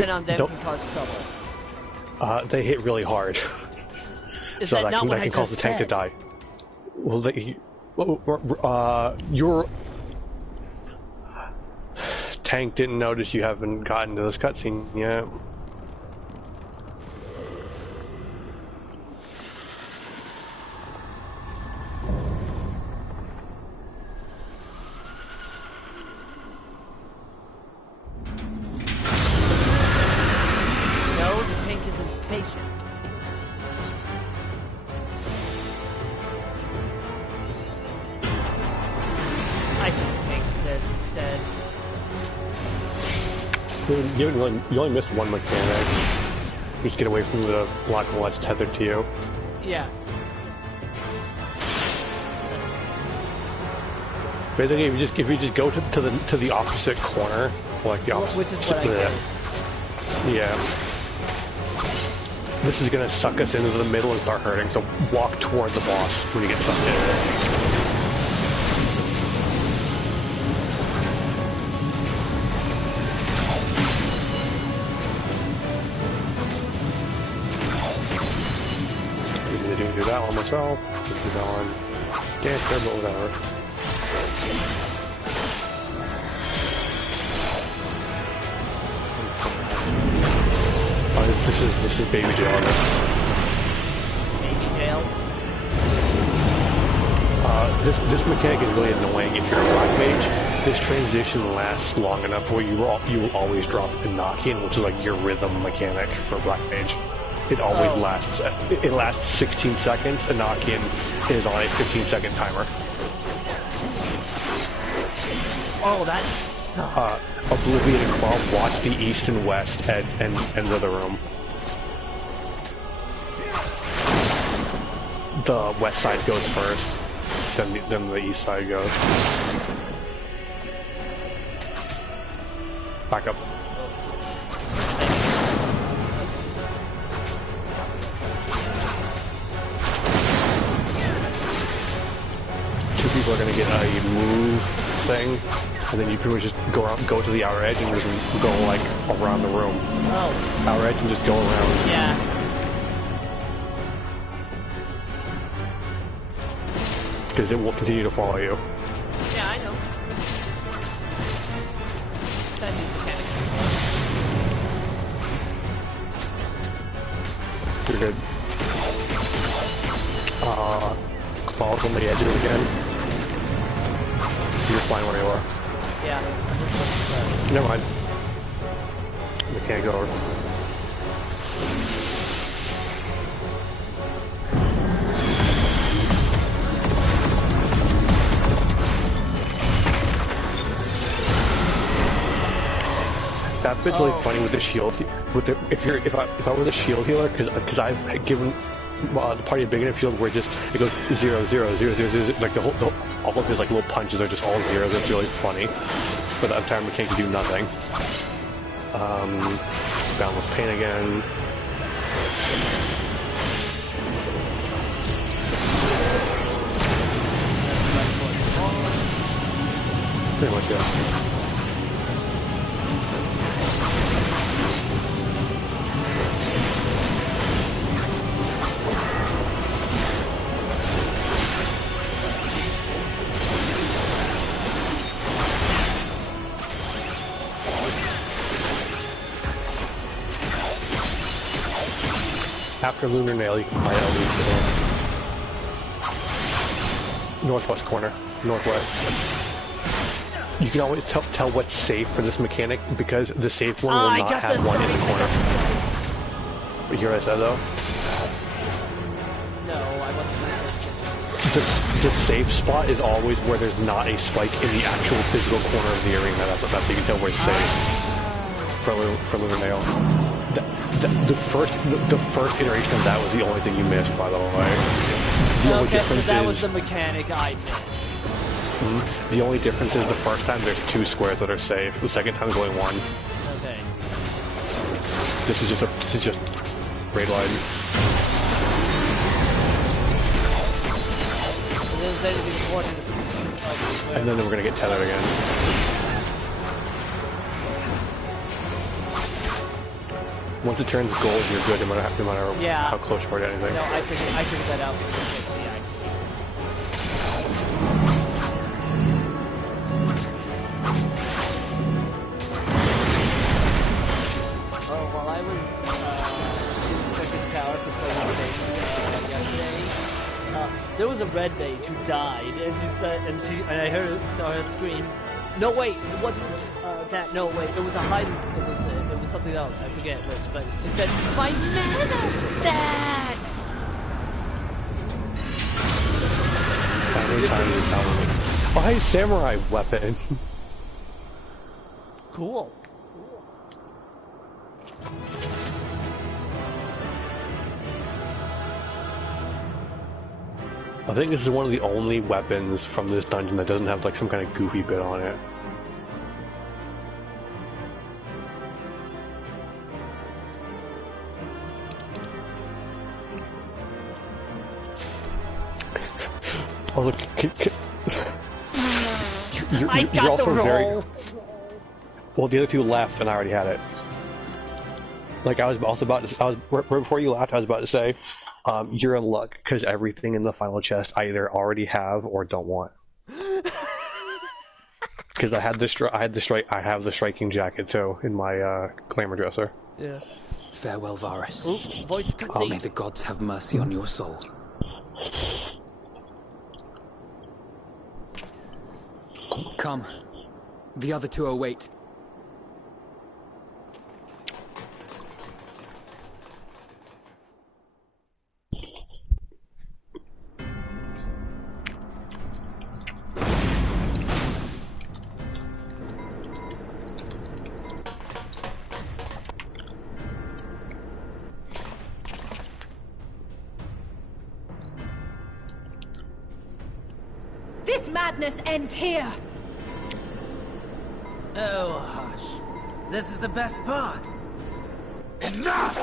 On them can cause trouble. They hit really hard. Is so that not what I can cause the tank to die. Well, your tank didn't notice you haven't gotten to this cutscene yet. You only missed one mechanic. Just get away from the black hole that's tethered to you. Yeah. Basically, if you just go to the opposite corner, like the opposite. Which is what I did. Yeah. This is gonna suck us into the middle and start hurting. So walk toward the boss when you get sucked in. Do that one myself. Do that one. Dance there, but whatever. Oh, this is baby jail. Baby jail. This mechanic is really annoying if you're a black mage. This transition lasts long enough where you will always drop Enochian, which is like your rhythm mechanic for black mage. It always lasts. It lasts 16 seconds. Enochian is on a 15-second timer. Oh, that sucks. Oblivion and Claw, watch the east and west and of the room. The west side goes first, then the east side goes. Back up. People are going to get a move thing, and then you pretty much just go to the outer edge and just go like around the room. Oh. Outer edge and just go around. Yeah. Because it will continue to follow you. Yeah, I know. That is mechanics. You're good. Claws on the edges again. You're fine where you are. Yeah. Never mind. We can't go over. It's really funny with the shield. If I was a shield healer, because I've given the party a big enough shield where it goes 0 0 0 0 0, like all of his like little punches are just all zeros. It's really funny. But the entire mechanic can do nothing. Boundless Pain again. Pretty much, yeah. After Lunar Nail, you can probably leave to the northwest corner, northwest. You can always tell what's safe for this mechanic because the safe one will not have one in the corner. But you hear what I said though? No, I wasn't. The safe spot is always where there's not a spike in the actual physical corner of the arena. That's how you can tell where it's safe for Lunar Nail. The first iteration of that was the only thing you missed, by the way. The only difference so that is, was the mechanic I missed. The only difference is the first time there's 2 squares that are safe. The second time is only 1. Okay. This is just raid line. And then we're gonna get tethered again. Once it turns gold, you're good, no matter how close you are to anything. No, I figured that out pretty quickly, actually. Oh, while I was in the Circus Tower for playing yesterday, there was a red mage who died, and I saw her scream. No, wait, it wasn't that. No, wait, it was a hide. It was something else. I forget which, but she said, "My mana stacks." Oh, hey, samurai weapon. Cool. I think this is one of the only weapons from this dungeon that doesn't have like some kind of goofy bit on it. Oh look, you're also very... Well, the other 2 left and I already had it. Like I was also about to, right before you left, I was about to say, you're in luck because everything in the final chest I either already have or don't want. Because I have the striking jacket too in my glamour dresser. Yeah. Farewell, Varus. Ooh, voice cutscene. May the gods have mercy on your soul. Come. The other 2 await. This madness ends here! Oh, hush. This is the best part. Enough!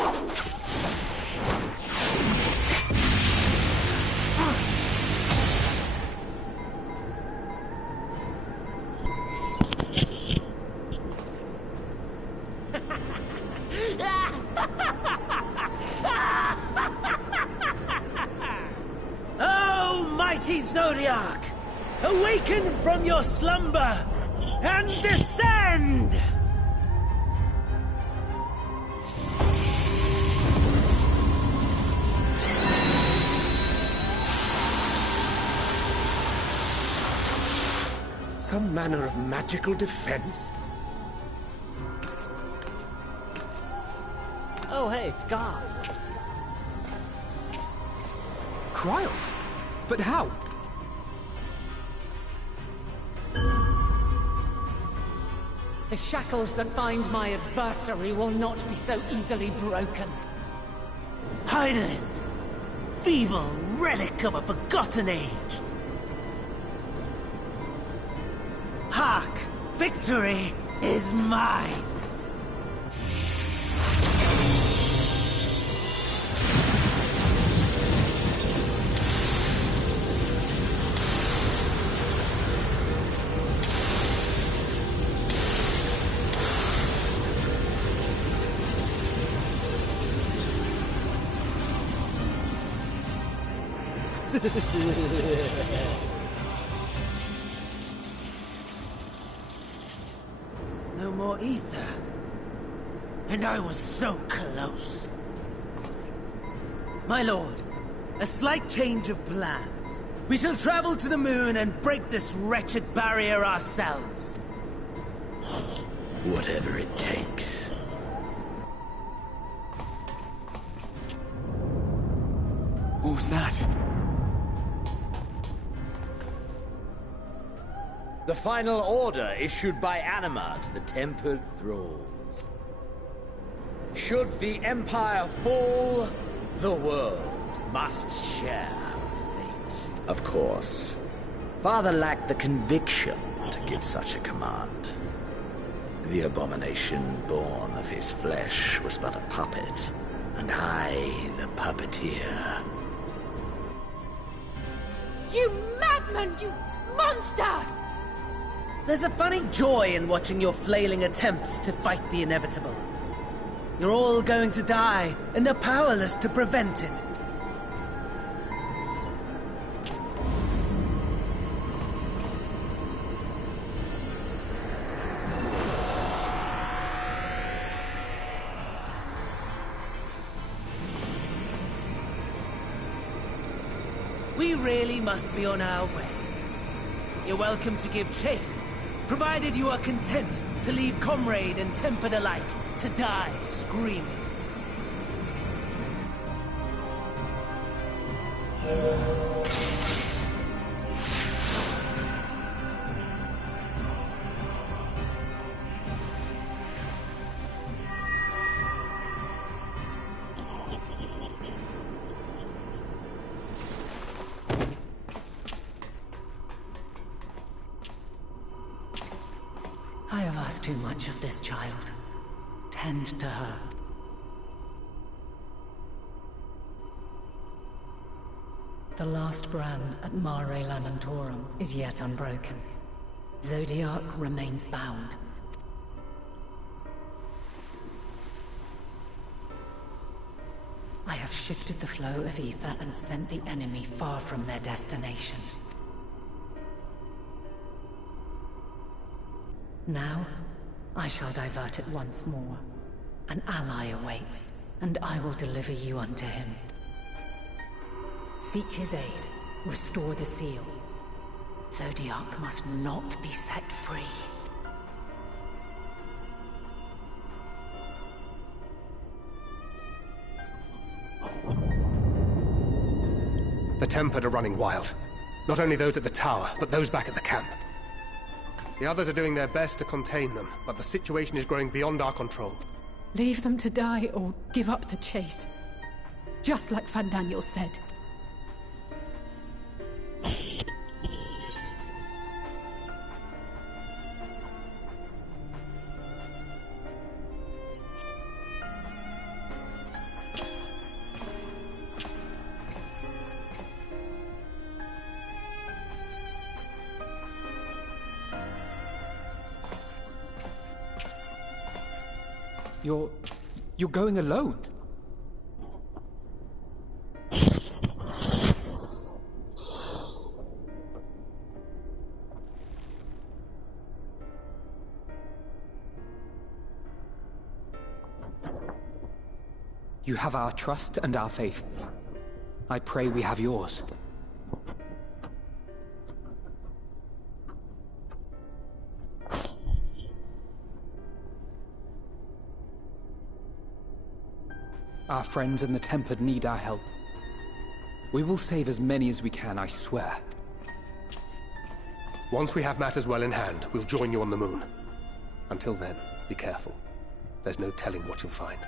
Oh, mighty Zodiac! Awaken from your slumber and descend! Some manner of magical defense? Oh, hey, it's God. Kryl? But how? The shackles that bind my adversary will not be so easily broken. Hydaelyn! Feeble relic of a forgotten age! Hark! Victory is mine! No more ether. And I was so close. My lord, a slight change of plans. We shall travel to the moon and break this wretched barrier ourselves. Whatever it takes. What was that? The final order issued by Anima to the Tempered Thralls. Should the Empire fall, the world must share her fate. Of course. Father lacked the conviction to give such a command. The abomination born of his flesh was but a puppet, and I the puppeteer. You madman! You monster! There's a funny joy in watching your flailing attempts to fight the inevitable. You're all going to die, and are powerless to prevent it. We really must be on our way. You're welcome to give chase, provided you are content to leave comrade and tempered alike to die screaming. I have asked too much of this child. Tend to her. The last brand at Mare Lamentorum is yet unbroken. Zodiac remains bound. I have shifted the flow of ether and sent the enemy far from their destination. Now, I shall divert it once more. An ally awaits, and I will deliver you unto him. Seek his aid. Restore the seal. Zodiac must not be set free. The Tempered are running wild. Not only those at the tower, but those back at the camp. The others are doing their best to contain them, but the situation is growing beyond our control. Leave them to die or give up the chase. Just like Fandaniel said. You're going alone? You have our trust and our faith. I pray we have yours. Our friends in the Tempered need our help. We will save as many as we can, I swear. Once we have matters well in hand, we'll join you on the moon. Until then, be careful. There's no telling what you'll find.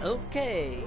Okay.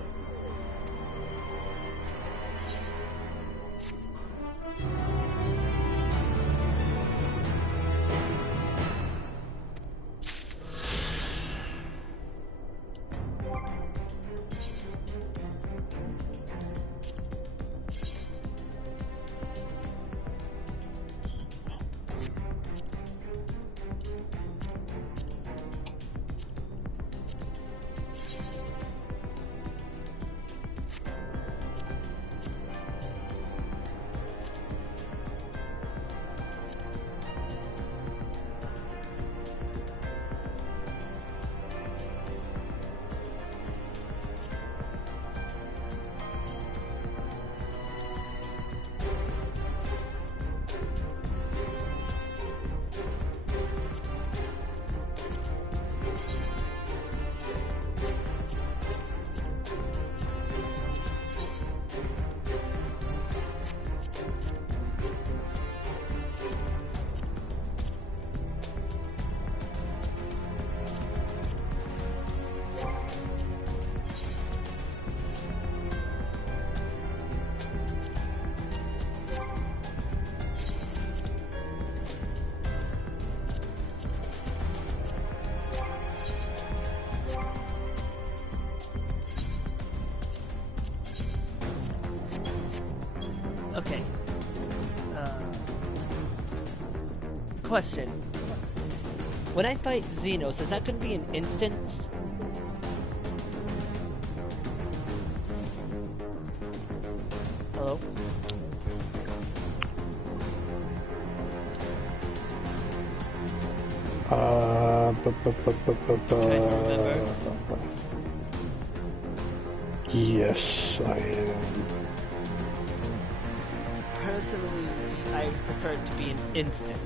Okay. Question. When I fight Xenos, is that going to be an instance? Hello? Yes, I am. Personally, I prefer it to be an instance.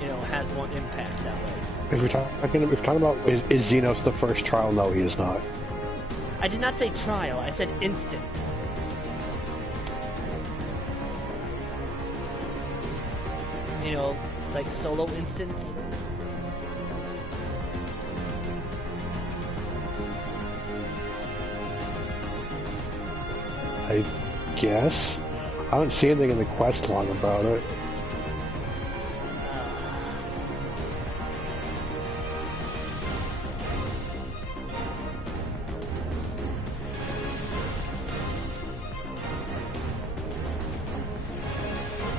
You know, has more impact that way. If we're talking about is Xenos the first trial? No, he is not. I did not say trial, I said instance. You know, like solo instance. I guess. I don't see anything in the quest log about it.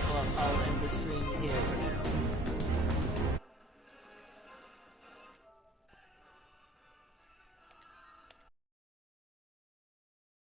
Well, I'll end the stream here for now.